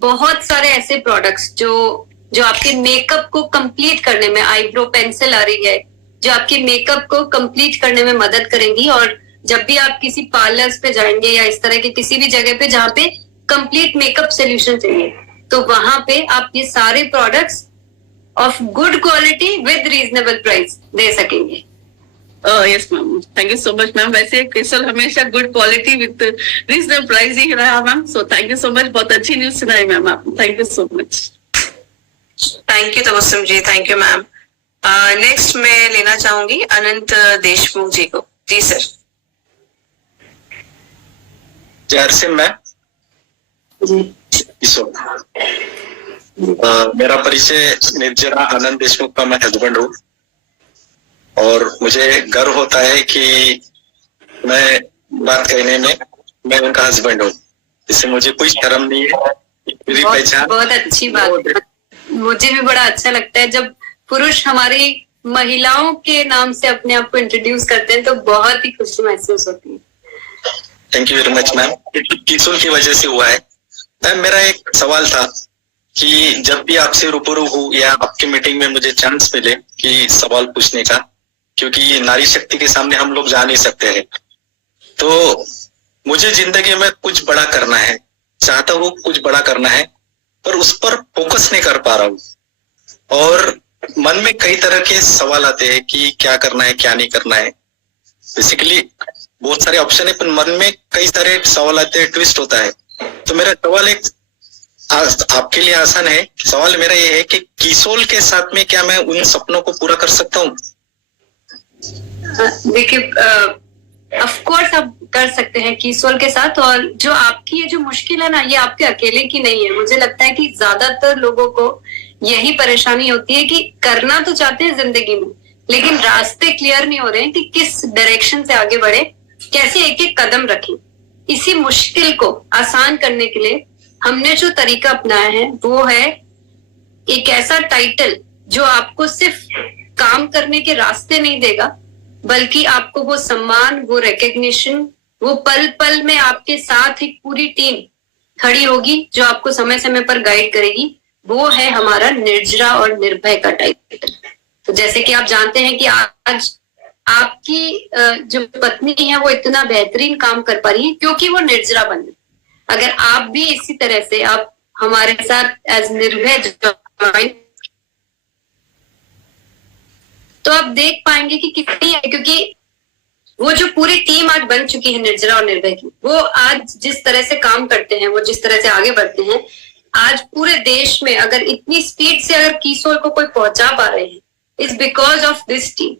बहुत सारे ऐसे प्रोडक्ट्स जो आपके मेकअप को कंप्लीट करने में, आईब्रो पेंसिल आ रही है जो आपके मेकअप को कंप्लीट करने में मदद करेंगी। और जब भी आप किसी पार्लर्स पे जाएंगे या इस तरह के किसी भी जगह पे जहाँ पे कंप्लीट मेकअप सोल्यूशन चाहिए तो वहां पे आप ये सारे products of good quality with reasonable price दे सकेंगे। Yes ma'am, thank you so much ma'am. वैसे क्रिस्टल हमेशा good quality with reasonable price ही रहा ma'am. So thank you so much, बहुत अच्छी न्यूज सुनाई मैम आप। Thank you so much. Thank you Tabassum ji, thank you ma'am. Next मैं लेना चाहूंगी अनंत देशमुख जी को। जी सर। JRCM मैम मेरा परिचय निर्जरा आनंद देशमुख का मैं हस्बैंड हूँ और मुझे गर्व होता है कि मैं बात कहने में मैं उनका हस्बैंड हूँ, इससे मुझे कोई शर्म नहीं है। मेरी पहचान बहुत अच्छी बात। मुझे भी बड़ा अच्छा लगता है जब पुरुष हमारी महिलाओं के नाम से अपने आप को इंट्रोड्यूस करते हैं तो बहुत ही खुशी महसूस होती है। Thank you very much ma'am. Kishore की वजह से हुआ है मैम। मेरा एक सवाल था कि जब भी आपसे रूबरू हूँ या आपकी मीटिंग में मुझे चांस मिले कि सवाल पूछने का, क्योंकि नारी शक्ति के सामने हम लोग जा नहीं सकते हैं, तो मुझे जिंदगी में कुछ बड़ा करना है, चाहता हूँ कुछ बड़ा करना है, पर उस पर फोकस नहीं कर पा रहा हूँ। और मन में कई तरह के सवाल आते हैं कि क्या करना है, क्या नहीं करना है। बेसिकली बहुत सारे ऑप्शन है, पर मन में कई सारे सवाल आते हैं, ट्विस्ट होता है। तो मेरा सवाल एक आपके लिए आसान है। सवाल मेरा ये है कि किसोल के साथ में क्या मैं उन सपनों को पूरा कर सकता हूँ? देखिए, ऑफ कोर्स आप कर सकते हैं किसोल के साथ। और जो आपकी ये जो मुश्किल है ना, ये आपके अकेले की नहीं है। मुझे लगता है कि ज्यादातर लोगों को यही परेशानी होती है कि करना तो चाहते हैं जिंदगी में, लेकिन रास्ते क्लियर नहीं हो रहे हैं कि किस डायरेक्शन से आगे बढ़े, कैसे एक एक कदम रखें। इसी मुश्किल को आसान करने के लिए हमने जो तरीका अपनाया है वो है एक ऐसा टाइटल जो आपको सिर्फ काम करने के रास्ते नहीं देगा, बल्कि आपको वो सम्मान, वो रिकग्निशन, वो पल पल में आपके साथ एक पूरी टीम खड़ी होगी जो आपको समय समय पर गाइड करेगी। वो है हमारा निर्जरा और निर्भय का टाइटल। तो जैसे कि आप जानते हैं कि आज आपकी जो पत्नी है वो इतना बेहतरीन काम कर पा रही है क्योंकि वो निर्जरा बन गई। अगर आप भी इसी तरह से आप हमारे साथ एज निर्भय ज्वाइन, तो आप देख पाएंगे कि कितनी है, क्योंकि वो जो पूरी टीम आज बन चुकी है निर्जरा और निर्भय की, वो आज जिस तरह से काम करते हैं, वो जिस तरह से आगे बढ़ते हैं, आज पूरे देश में अगर इतनी स्पीड से अगर किसोल को कोई पहुंचा पा रहे हैं, is because of this team.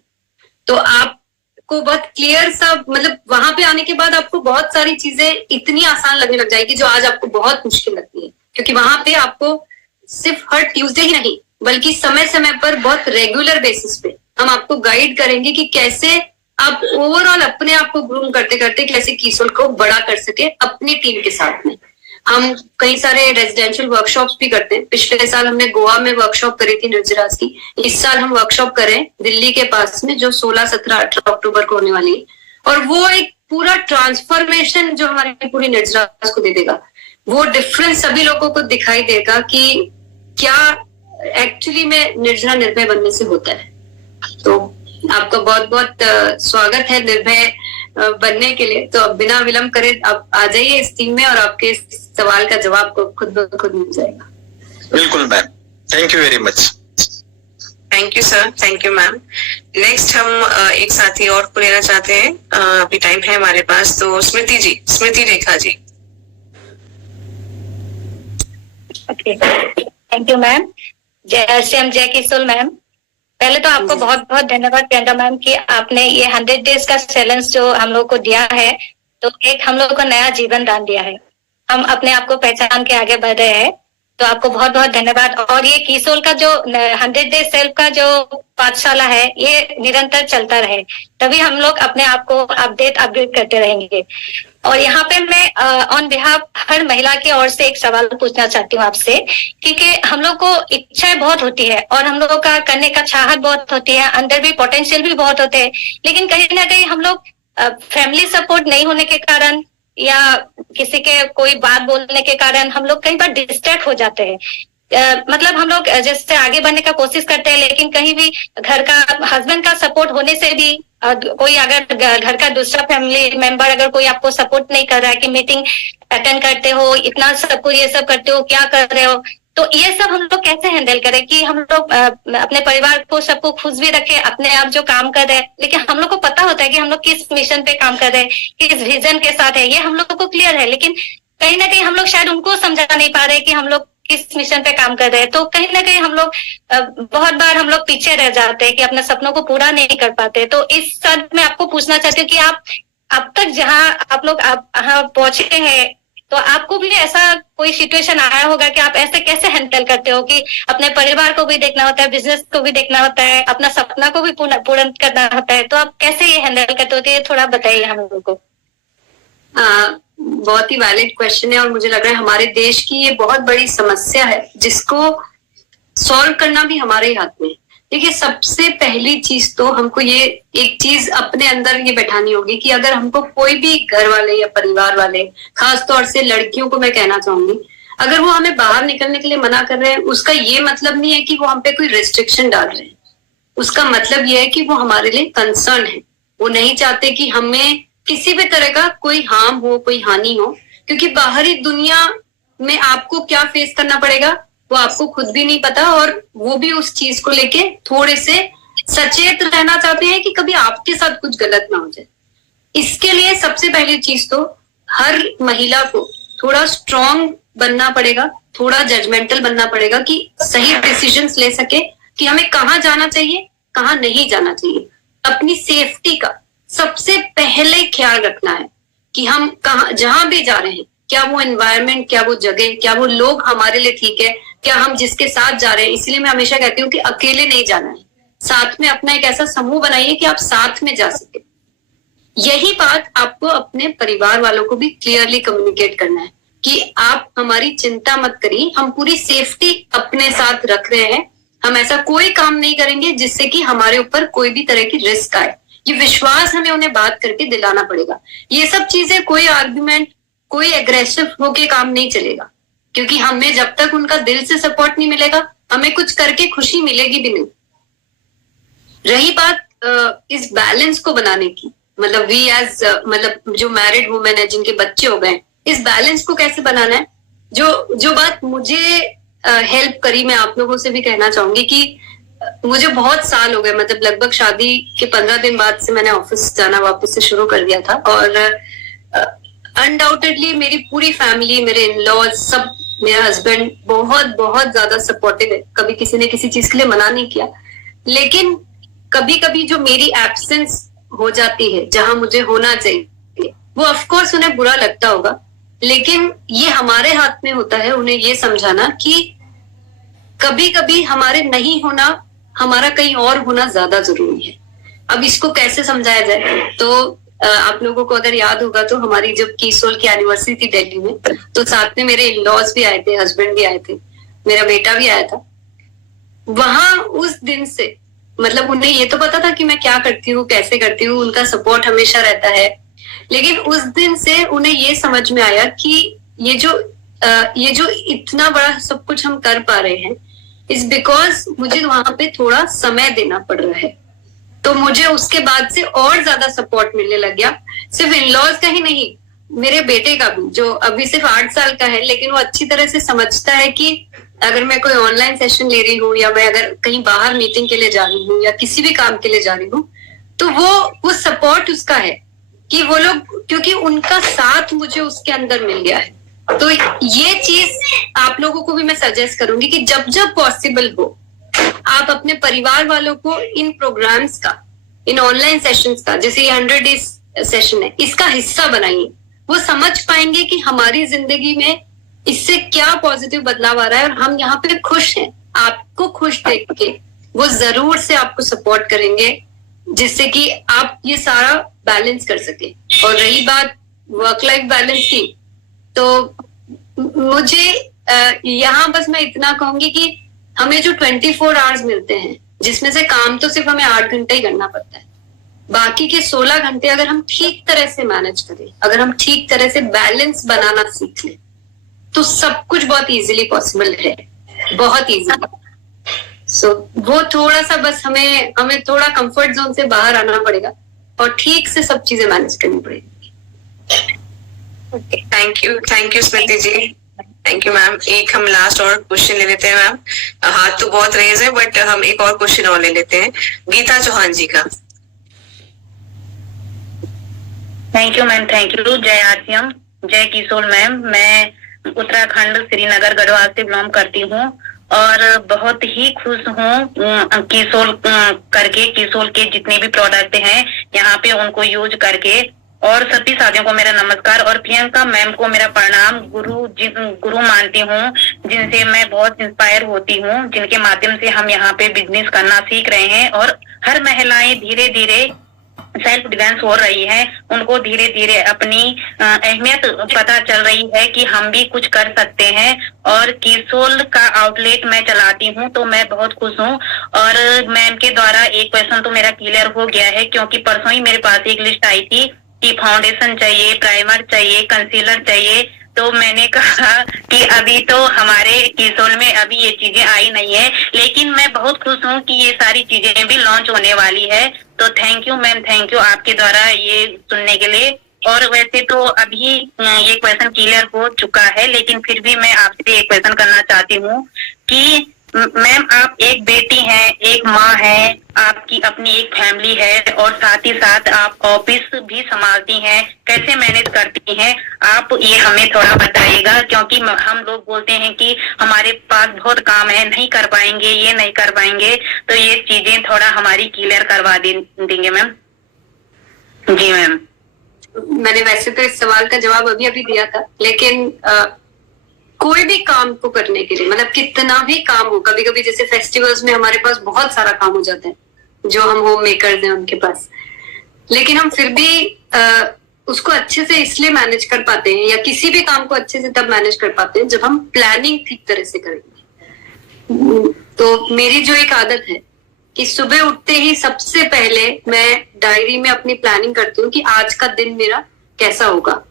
तो आपको बहुत क्लियर सा, मतलब वहां पे आने के बाद आपको बहुत सारी चीजें इतनी आसान लगने लग जाएगी जो आज आपको बहुत मुश्किल लगती है, क्योंकि वहां पे आपको सिर्फ हर ट्यूसडे ही नहीं बल्कि समय समय पर बहुत रेगुलर बेसिस पे हम आपको गाइड करेंगे कि कैसे आप ओवरऑल अपने आप को ग्रूम करते करते कैसे किसोल को बड़ा कर सके अपनी टीम के साथ में। हम कई सारे रेजिडेंशियल वर्कशॉप्स भी करते हैं। पिछले साल हमने गोवा में वर्कशॉप करी थी निर्जरास की। इस साल हम वर्कशॉप करें दिल्ली के पास में, जो 16, 17, 18 अक्टूबर को होने वाली है। और वो एक पूरा ट्रांसफॉर्मेशन जो हमारी पूरी निर्जरास को दे देगा, वो डिफरेंस सभी लोगों को दिखाई देगा कि क्या एक्चुअली में निर्जरा निर्भय बनने से होता है। तो आपका बहुत बहुत स्वागत है निर्भय बनने के लिए। तो अब बिना विलंब करे आप आ जाइए इस टीम में और आपके सवाल का जवाब को खुद ब खुद मिल जाएगा। बिल्कुल ma'am, thank you very much. Thank you sir, thank you ma'am. Next हम एक साथी और को लेना चाहते हैं। अभी टाइम है हमारे पास, तो Smriti ji, Smriti Rekha ji. Okay, thank you ma'am. जय श्याम, जय किशोर मैम। पहले तो आपको बहुत बहुत धन्यवाद प्रियंका मैम कि आपने ये 100 डेज का चैलेंज जो हम लोग को दिया है, तो एक हम लोग को नया जीवन दान दिया है। हम अपने आप को पहचान के आगे बढ़ रहे हैं, तो आपको बहुत बहुत धन्यवाद। और ये किशोर का जो 100 डेज सेल्फ का जो पाठशाला है, ये निरंतर चलता रहे, तभी हम लोग अपने आप को अपडेट करते रहेंगे। और यहाँ पे मैं ऑन बिहाफ हर महिला की ओर से एक सवाल पूछना चाहती हूँ आपसे, क्योंकि हम लोग को इच्छाएं बहुत होती है और हम लोगों का करने का चाहत बहुत होती है, अंदर भी पोटेंशियल भी बहुत होते हैं, लेकिन कहीं ना कहीं हम लोग फैमिली सपोर्ट नहीं होने के कारण या किसी के कोई बात बोलने के कारण हम लोग कई बार डिस्ट्रैक्ट हो जाते हैं। मतलब हम लोग जैसे आगे बढ़ने का कोशिश करते हैं, लेकिन कहीं भी घर का हस्बैंड का सपोर्ट होने से भी कोई अगर घर का दूसरा फैमिली मेंबर अगर कोई आपको सपोर्ट नहीं कर रहा है कि मीटिंग अटेंड करते हो, इतना सब कुछ ये सब करते हो, क्या कर रहे हो, तो ये सब हम लोग कैसे हैंडल करें कि हम लोग अपने परिवार को सबको खुश भी रखें, अपने आप जो काम कर रहे हैं, लेकिन हम लोग को पता होता है कि हम लोग किस मिशन पे काम कर रहे हैं, किस विजन के साथ है, ये हम लोग को क्लियर है, लेकिन कहीं ना कहीं हम लोग शायद उनको समझा नहीं पा रहे कि हम लोग किस मिशन पे काम कर रहे हैं। तो कहीं ना कहीं हम लोग बहुत बार हम लोग पीछे रह जाते हैं कि अपने सपनों को पूरा नहीं कर पाते। तो इस साल मैं आपको पूछना चाहती हूँ कि आप अब तक जहाँ आप लोग पहुंचे हैं, तो आपको भी ऐसा कोई सिचुएशन आया होगा कि आप ऐसे कैसे हैंडल करते हो कि अपने परिवार को भी देखना होता है, बिजनेस को भी देखना होता है, अपना सपना को भी पूर्ण करना होता है, तो आप कैसे ये हैंडल करते होते हैं, थोड़ा बताइए हम लोगों को। बहुत ही वैलिड क्वेश्चन है और मुझे लग रहा है हमारे देश की ये बहुत बड़ी समस्या है जिसको सॉल्व करना भी हमारे ही हाथ में है। देखिए, सबसे पहली चीज तो हमको ये एक चीज अपने अंदर ये बैठानी होगी कि अगर हमको कोई भी घर वाले या परिवार वाले, खास तौर से लड़कियों को मैं कहना चाहूंगी, अगर वो हमें बाहर निकलने के लिए मना कर रहे हैं, उसका ये मतलब नहीं है कि वो हम पे कोई रिस्ट्रिक्शन डाल रहे हैं। उसका मतलब ये है कि वो हमारे लिए कंसर्न है, वो नहीं चाहते कि हमें किसी भी तरह का कोई हार्म हो, कोई हानि हो, क्योंकि बाहरी दुनिया में आपको क्या फेस करना पड़ेगा वो आपको खुद भी नहीं पता, और वो भी उस चीज को लेके थोड़े से सचेत रहना चाहते हैं कि कभी आपके साथ कुछ गलत ना हो जाए। इसके लिए सबसे पहली चीज तो हर महिला को थोड़ा स्ट्रांग बनना पड़ेगा, थोड़ा जजमेंटल बनना पड़ेगा कि सही डिसीजंस ले सके कि हमें कहाँ जाना चाहिए, कहाँ नहीं जाना चाहिए। अपनी सेफ्टी का सबसे पहले ख्याल रखना है कि हम कहाँ जहां भी जा रहे हैं, क्या वो एनवायरनमेंट, क्या वो जगह, क्या वो लोग हमारे लिए ठीक है, क्या हम जिसके साथ जा रहे हैं। इसलिए मैं हमेशा कहती हूँ कि अकेले नहीं जाना है, साथ में अपना एक ऐसा समूह बनाइए कि आप साथ में जा सके। यही बात आपको अपने परिवार वालों को भी क्लियरली कम्युनिकेट करना है कि आप हमारी चिंता मत करिए, हम पूरी सेफ्टी अपने साथ रख रहे हैं, हम ऐसा कोई काम नहीं करेंगे जिससे कि हमारे ऊपर कोई भी तरह की रिस्क आए। ये विश्वास हमें उन्हें बात करके दिलाना पड़ेगा। ये सब चीजें कोई आर्गुमेंट, कोई एग्रेसिव होके काम नहीं चलेगा, क्योंकि हमें जब तक उनका दिल से सपोर्ट नहीं मिलेगा, हमें कुछ करके खुशी मिलेगी भी नहीं। रही बात इस बैलेंस को बनाने की, मतलब वी एज मतलब जो मैरिड वुमेन है जिनके बच्चे हो गए, इस बैलेंस को कैसे बनाना है। जो बात मुझे हेल्प करी, मैं आप लोगों से भी कहना चाहूंगी कि मुझे बहुत साल हो गए, मतलब लगभग शादी के 15 दिन बाद से मैंने ऑफिस जाना वापस से शुरू कर दिया था, और अनडाउटेडली मेरी पूरी फैमिली, मेरे इन-लॉज, सब, मेरा हस्बैंड बहुत बहुत ज्यादा सपोर्टिव है, कभी किसी ने किसी चीज के लिए मना नहीं किया। लेकिन कभी कभी जो मेरी एब्सेंस हो जाती है जहां मुझे होना चाहिए, वो ऑफ कोर्स उन्हें बुरा लगता होगा, लेकिन ये हमारे हाथ में होता है उन्हें ये समझाना कि कभी कभी हमारे नहीं होना, हमारा कहीं और होना ज्यादा जरूरी है। अब इसको कैसे समझाया जाए, तो आप लोगों को अगर याद होगा तो हमारी जब कीसोल की एनिवर्सरी थी दिल्ली में, तो साथ में मेरे इन-लॉज भी आए थे, हस्बैंड भी आए थे, मेरा बेटा भी आया था। वहां उस दिन से मतलब उन्हें ये तो पता था कि मैं क्या करती हूँ, कैसे करती हूँ, उनका सपोर्ट हमेशा रहता है, लेकिन उस दिन से उन्हें ये समझ में आया कि ये जो इतना बड़ा सब कुछ हम कर पा रहे हैं, इज बिकॉज मुझे वहां पे थोड़ा समय देना पड़ रहा है। तो मुझे उसके बाद से और ज्यादा सपोर्ट मिलने लग गया, सिर्फ इन-लॉज का ही नहीं, मेरे बेटे का भी, जो अभी सिर्फ 8 साल का है, लेकिन वो अच्छी तरह से समझता है कि अगर मैं कोई ऑनलाइन सेशन ले रही हूँ, या मैं अगर कहीं बाहर मीटिंग के लिए जा रही हूँ, या किसी भी काम के लिए जा रही हूँ, तो वो सपोर्ट उसका है कि वो लोग, क्योंकि उनका साथ मुझे उसके अंदर मिल गया है। तो ये चीज आप लोगों को भी मैं सजेस्ट करूंगी कि जब जब पॉसिबल हो, आप अपने परिवार वालों को इन प्रोग्राम्स का, इन ऑनलाइन सेशंस का, जैसे ये 100 डेज सेशन है, इसका हिस्सा बनाइए। वो समझ पाएंगे कि हमारी जिंदगी में इससे क्या पॉजिटिव बदलाव आ रहा है, और हम यहाँ पे खुश हैं। आपको खुश देख के वो जरूर से आपको सपोर्ट करेंगे, जिससे कि आप ये सारा बैलेंस कर सके। और रही बात वर्क लाइफ बैलेंस की, तो मुझे यहाँ बस मैं इतना कहूंगी कि हमें जो 24 आवर्स मिलते हैं, जिसमें से काम तो सिर्फ हमें 8 घंटे ही करना पड़ता है, बाकी के 16 घंटे अगर हम ठीक तरह से मैनेज करें, अगर हम ठीक तरह से बैलेंस बनाना सीख लें, तो सब कुछ बहुत इजीली पॉसिबल है, बहुत इजीली। सो वो थोड़ा सा बस हमें थोड़ा कंफर्ट जोन से बाहर आना पड़ेगा और ठीक से सब चीजें मैनेज करनी पड़ेगी। Thank you Smriti ji, thank you ma'am. एक हम लास्ट और क्वेश्चन ले लेते हैं मैम, हाथ तो बहुत रेज है, बट हम एक और क्वेश्चन और ले लेते हैं गीता चौहान जी का। Thank you ma'am, thank you. जय आरसीएम, जय किशोर मैम। मैं उत्तराखंड श्रीनगर गढ़वाल से बिलोंग करती हूँ और बहुत ही खुश हूँ किशोर करके, किशोर के जितने भी प्रोडक्ट हैं यहाँ पे उनको यूज करके। और सभी साथियों को मेरा नमस्कार, और प्रियंका मैम को मेरा प्रणाम। गुरु मानती हूँ, जिनसे मैं बहुत इंस्पायर होती हूँ, जिनके माध्यम से हम यहाँ पे बिजनेस करना सीख रहे हैं। और हर महिलाएं धीरे धीरे सेल्फ डिफेंस हो रही है, उनको धीरे धीरे अपनी अहमियत पता चल रही है कि हम भी कुछ कर सकते हैं। और किशोर का आउटलेट मैं चलाती हूँ, तो मैं बहुत खुश हूँ। और मैम के द्वारा एक क्वेश्चन तो मेरा क्लियर हो गया है, क्योंकि परसों ही मेरे पास एक लिस्ट आई थी कि फाउंडेशन चाहिए, प्राइमर चाहिए, कंसीलर चाहिए, तो मैंने कहा कि अभी तो हमारे किसोल में अभी ये चीजें आई नहीं है, लेकिन मैं बहुत खुश हूँ कि ये सारी चीजें भी लॉन्च होने वाली है। तो thank you ma'am, thank you आपके द्वारा ये सुनने के लिए। और वैसे तो अभी ये क्वेश्चन क्लियर हो चुका है, लेकिन फिर भी मैं आपसे एक क्वेश्चन करना चाहती हूँ कि मैम आप एक बेटी हैं, एक माँ है, आपकी अपनी एक फैमिली है और साथ ही साथ आप ऑफिस भी संभालती हैं, कैसे मैनेज करती हैं आप, ये हमें थोड़ा बताइएगा। क्योंकि हम लोग बोलते हैं कि हमारे पास बहुत काम है, नहीं कर पाएंगे, ये नहीं कर पाएंगे, तो ये चीजें थोड़ा हमारी क्लियर करवा देंगे मैम। जी मैम। मैंने वैसे तो इस सवाल का जवाब अभी अभी दिया था, लेकिन कोई भी काम को करने के लिए, मतलब कितना भी काम हो, कभी कभी जैसे फेस्टिवल्स में हमारे पास बहुत सारा काम हो जाता है जो हम होम मेकर्स हैं उनके पास, लेकिन हम फिर भी उसको अच्छे से इसलिए मैनेज कर पाते हैं, या किसी भी काम को अच्छे से तब मैनेज कर पाते हैं जब हम प्लानिंग ठीक तरह से करेंगे। तो मेरी जो एक आदत है कि सुबह उठते ही सबसे पहले मैं डायरी में अपनी प्लानिंग करती हूँ कि आज का दिन मेरा कैसा होगा।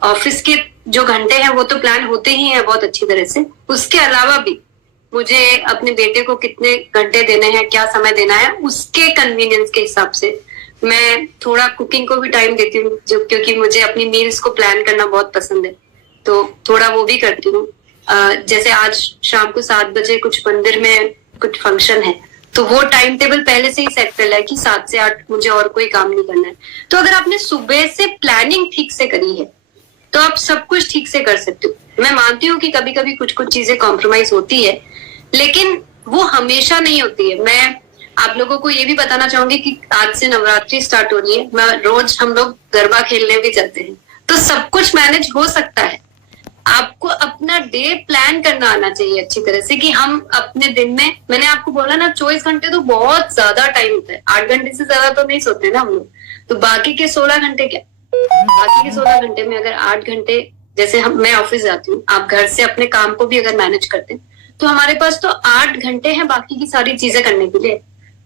ऑफिस के जो घंटे हैं वो तो प्लान होते ही हैं बहुत अच्छी तरह से, उसके अलावा भी मुझे अपने बेटे को कितने घंटे देने हैं, क्या समय देना है, उसके कन्वीनियंस के हिसाब से मैं थोड़ा कुकिंग को भी टाइम देती हूँ, जो क्योंकि मुझे अपनी मील्स को प्लान करना बहुत पसंद है, तो थोड़ा वो भी करती हूँ। जैसे आज शाम को 7 बजे कुछ मंदिर में कुछ फंक्शन है, तो वो टाइम टेबल पहले से ही सेट कर है कि 7 से 8 मुझे और कोई काम नहीं करना है। तो अगर आपने सुबह से प्लानिंग ठीक से करी है तो आप सब कुछ ठीक से कर सकते हो। मैं मानती हूँ कि कभी कभी कुछ चीजें कॉम्प्रोमाइज होती है, लेकिन वो हमेशा नहीं होती है। मैं आप लोगों को ये भी बताना चाहूंगी कि आज से नवरात्रि स्टार्ट हो रही है, मैं रोज हम लोग गरबा खेलने भी जाते हैं, तो सब कुछ मैनेज हो सकता है। आपको अपना डे प्लान करना आना चाहिए अच्छी तरह से कि हम अपने दिन में, मैंने आपको बोला ना 24 घंटे तो बहुत ज्यादा टाइम होता है, 8 घंटे से ज्यादा तो नहीं सोते ना हम लोग, तो बाकी के 16 घंटे क्या, बाकी के 16 घंटे में अगर 8 घंटे, जैसे मैं ऑफिस जाती हूँ, आप घर से अपने काम को भी अगर मैनेज करते हैं तो हमारे पास तो 8 घंटे हैं बाकी की सारी चीजें करने के लिए।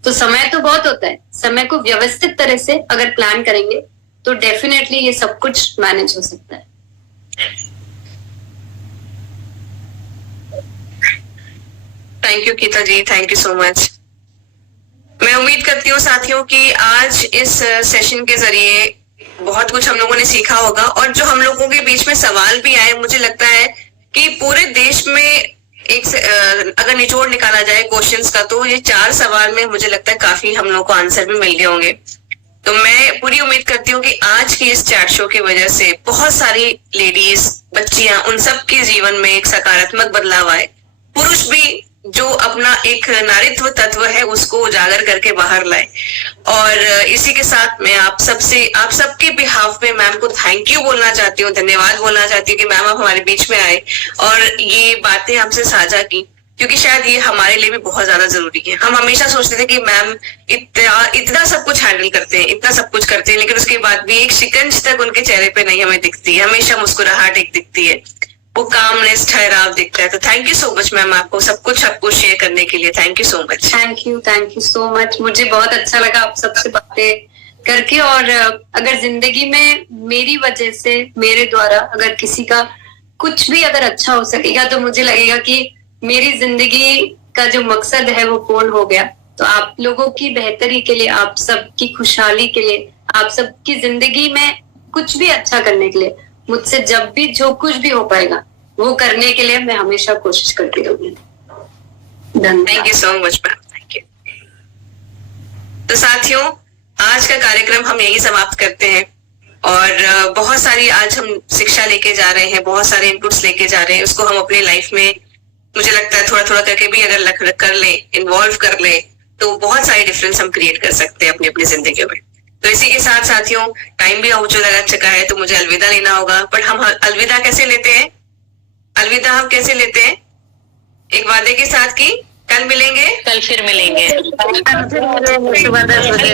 तो समय तो बहुत होता है, समय को व्यवस्थित तरह से अगर प्लान करेंगे तो डेफिनेटली ये सब कुछ मैनेज हो सकता है। Thank you Gita ji, thank you so much. मैं उम्मीद करती हूँ साथियों कि आज इस सेशन के जरिए बहुत कुछ हम लोगों ने सीखा होगा, और जो हम लोगों के बीच में सवाल भी आए, मुझे लगता है कि पूरे देश में एक अगर निचोड़ निकाला जाए क्वेश्चंस का, तो ये 4 सवाल में मुझे लगता है काफी हम लोग को आंसर भी मिल गए होंगे। तो मैं पूरी उम्मीद करती हूँ कि आज की इस चैट शो की वजह से बहुत सारी लेडीज, बच्चियां, उन सब के जीवन में एक सकारात्मक बदलाव आए। पुरुष भी जो अपना एक नारीत्व तत्व है उसको उजागर करके बाहर लाए। और इसी के साथ मैं आप सबके बिहाफ पे मैम को थैंक यू बोलना चाहती हूँ, धन्यवाद बोलना चाहती हूँ कि मैम आप हमारे बीच में आए और ये बातें हमसे साझा की, क्योंकि शायद ये हमारे लिए भी बहुत ज्यादा जरूरी है। हम हमेशा सोचते थे कि मैम इतना सब कुछ हैंडल करते हैं, इतना सब कुछ करते हैं, लेकिन उसके बाद भी एक शिकंज तक उनके चेहरे पे नहीं हमें दिखती है, हमेशा मुस्कुराहट एक दिखती है, वो कामनेस, ठहराव दिखता है। तो thank you so much ma'am, आपको सब कुछ आपको शेयर करने के लिए thank you so much. Thank you so much. मुझे बहुत अच्छा लगा आप सबसे बातें करके, और अगर जिंदगी में मेरी वजह से, मेरे द्वारा अगर किसी का कुछ भी अगर अच्छा हो सकेगा तो मुझे लगेगा कि मेरी जिंदगी का जो मकसद है वो पूर्ण हो गया। तो आप लोगों की बेहतरी के लिए, आप सबकी खुशहाली के लिए, आप सबकी जिंदगी में कुछ भी अच्छा करने के लिए, मुझसे जब भी जो कुछ भी हो पाएगा वो करने के लिए मैं हमेशा कोशिश करती रहूंगी। धन्यवाद। Thank you so much ma'am, thank you. तो साथियों, आज का कार्यक्रम हम यही समाप्त करते हैं, और बहुत सारी आज हम शिक्षा लेके जा रहे हैं, बहुत सारे इनपुट्स लेके जा रहे हैं, उसको हम अपनी लाइफ में मुझे लगता है थोड़ा थोड़ा करके भी अगर कर ले, इन्वॉल्व कर ले, तो बहुत सारे डिफरेंस हम क्रिएट कर सकते हैं अपनी अपनी जिंदगी में। तो इसी के साथ साथियों, टाइम भी हो चुका है, तो मुझे अलविदा लेना होगा। पर हम अलविदा कैसे लेते हैं? अलविदा हम कैसे लेते हैं? एक वादे के साथ कि कल मिलेंगे, कल फिर मिलेंगे। सुबह 10 बजे।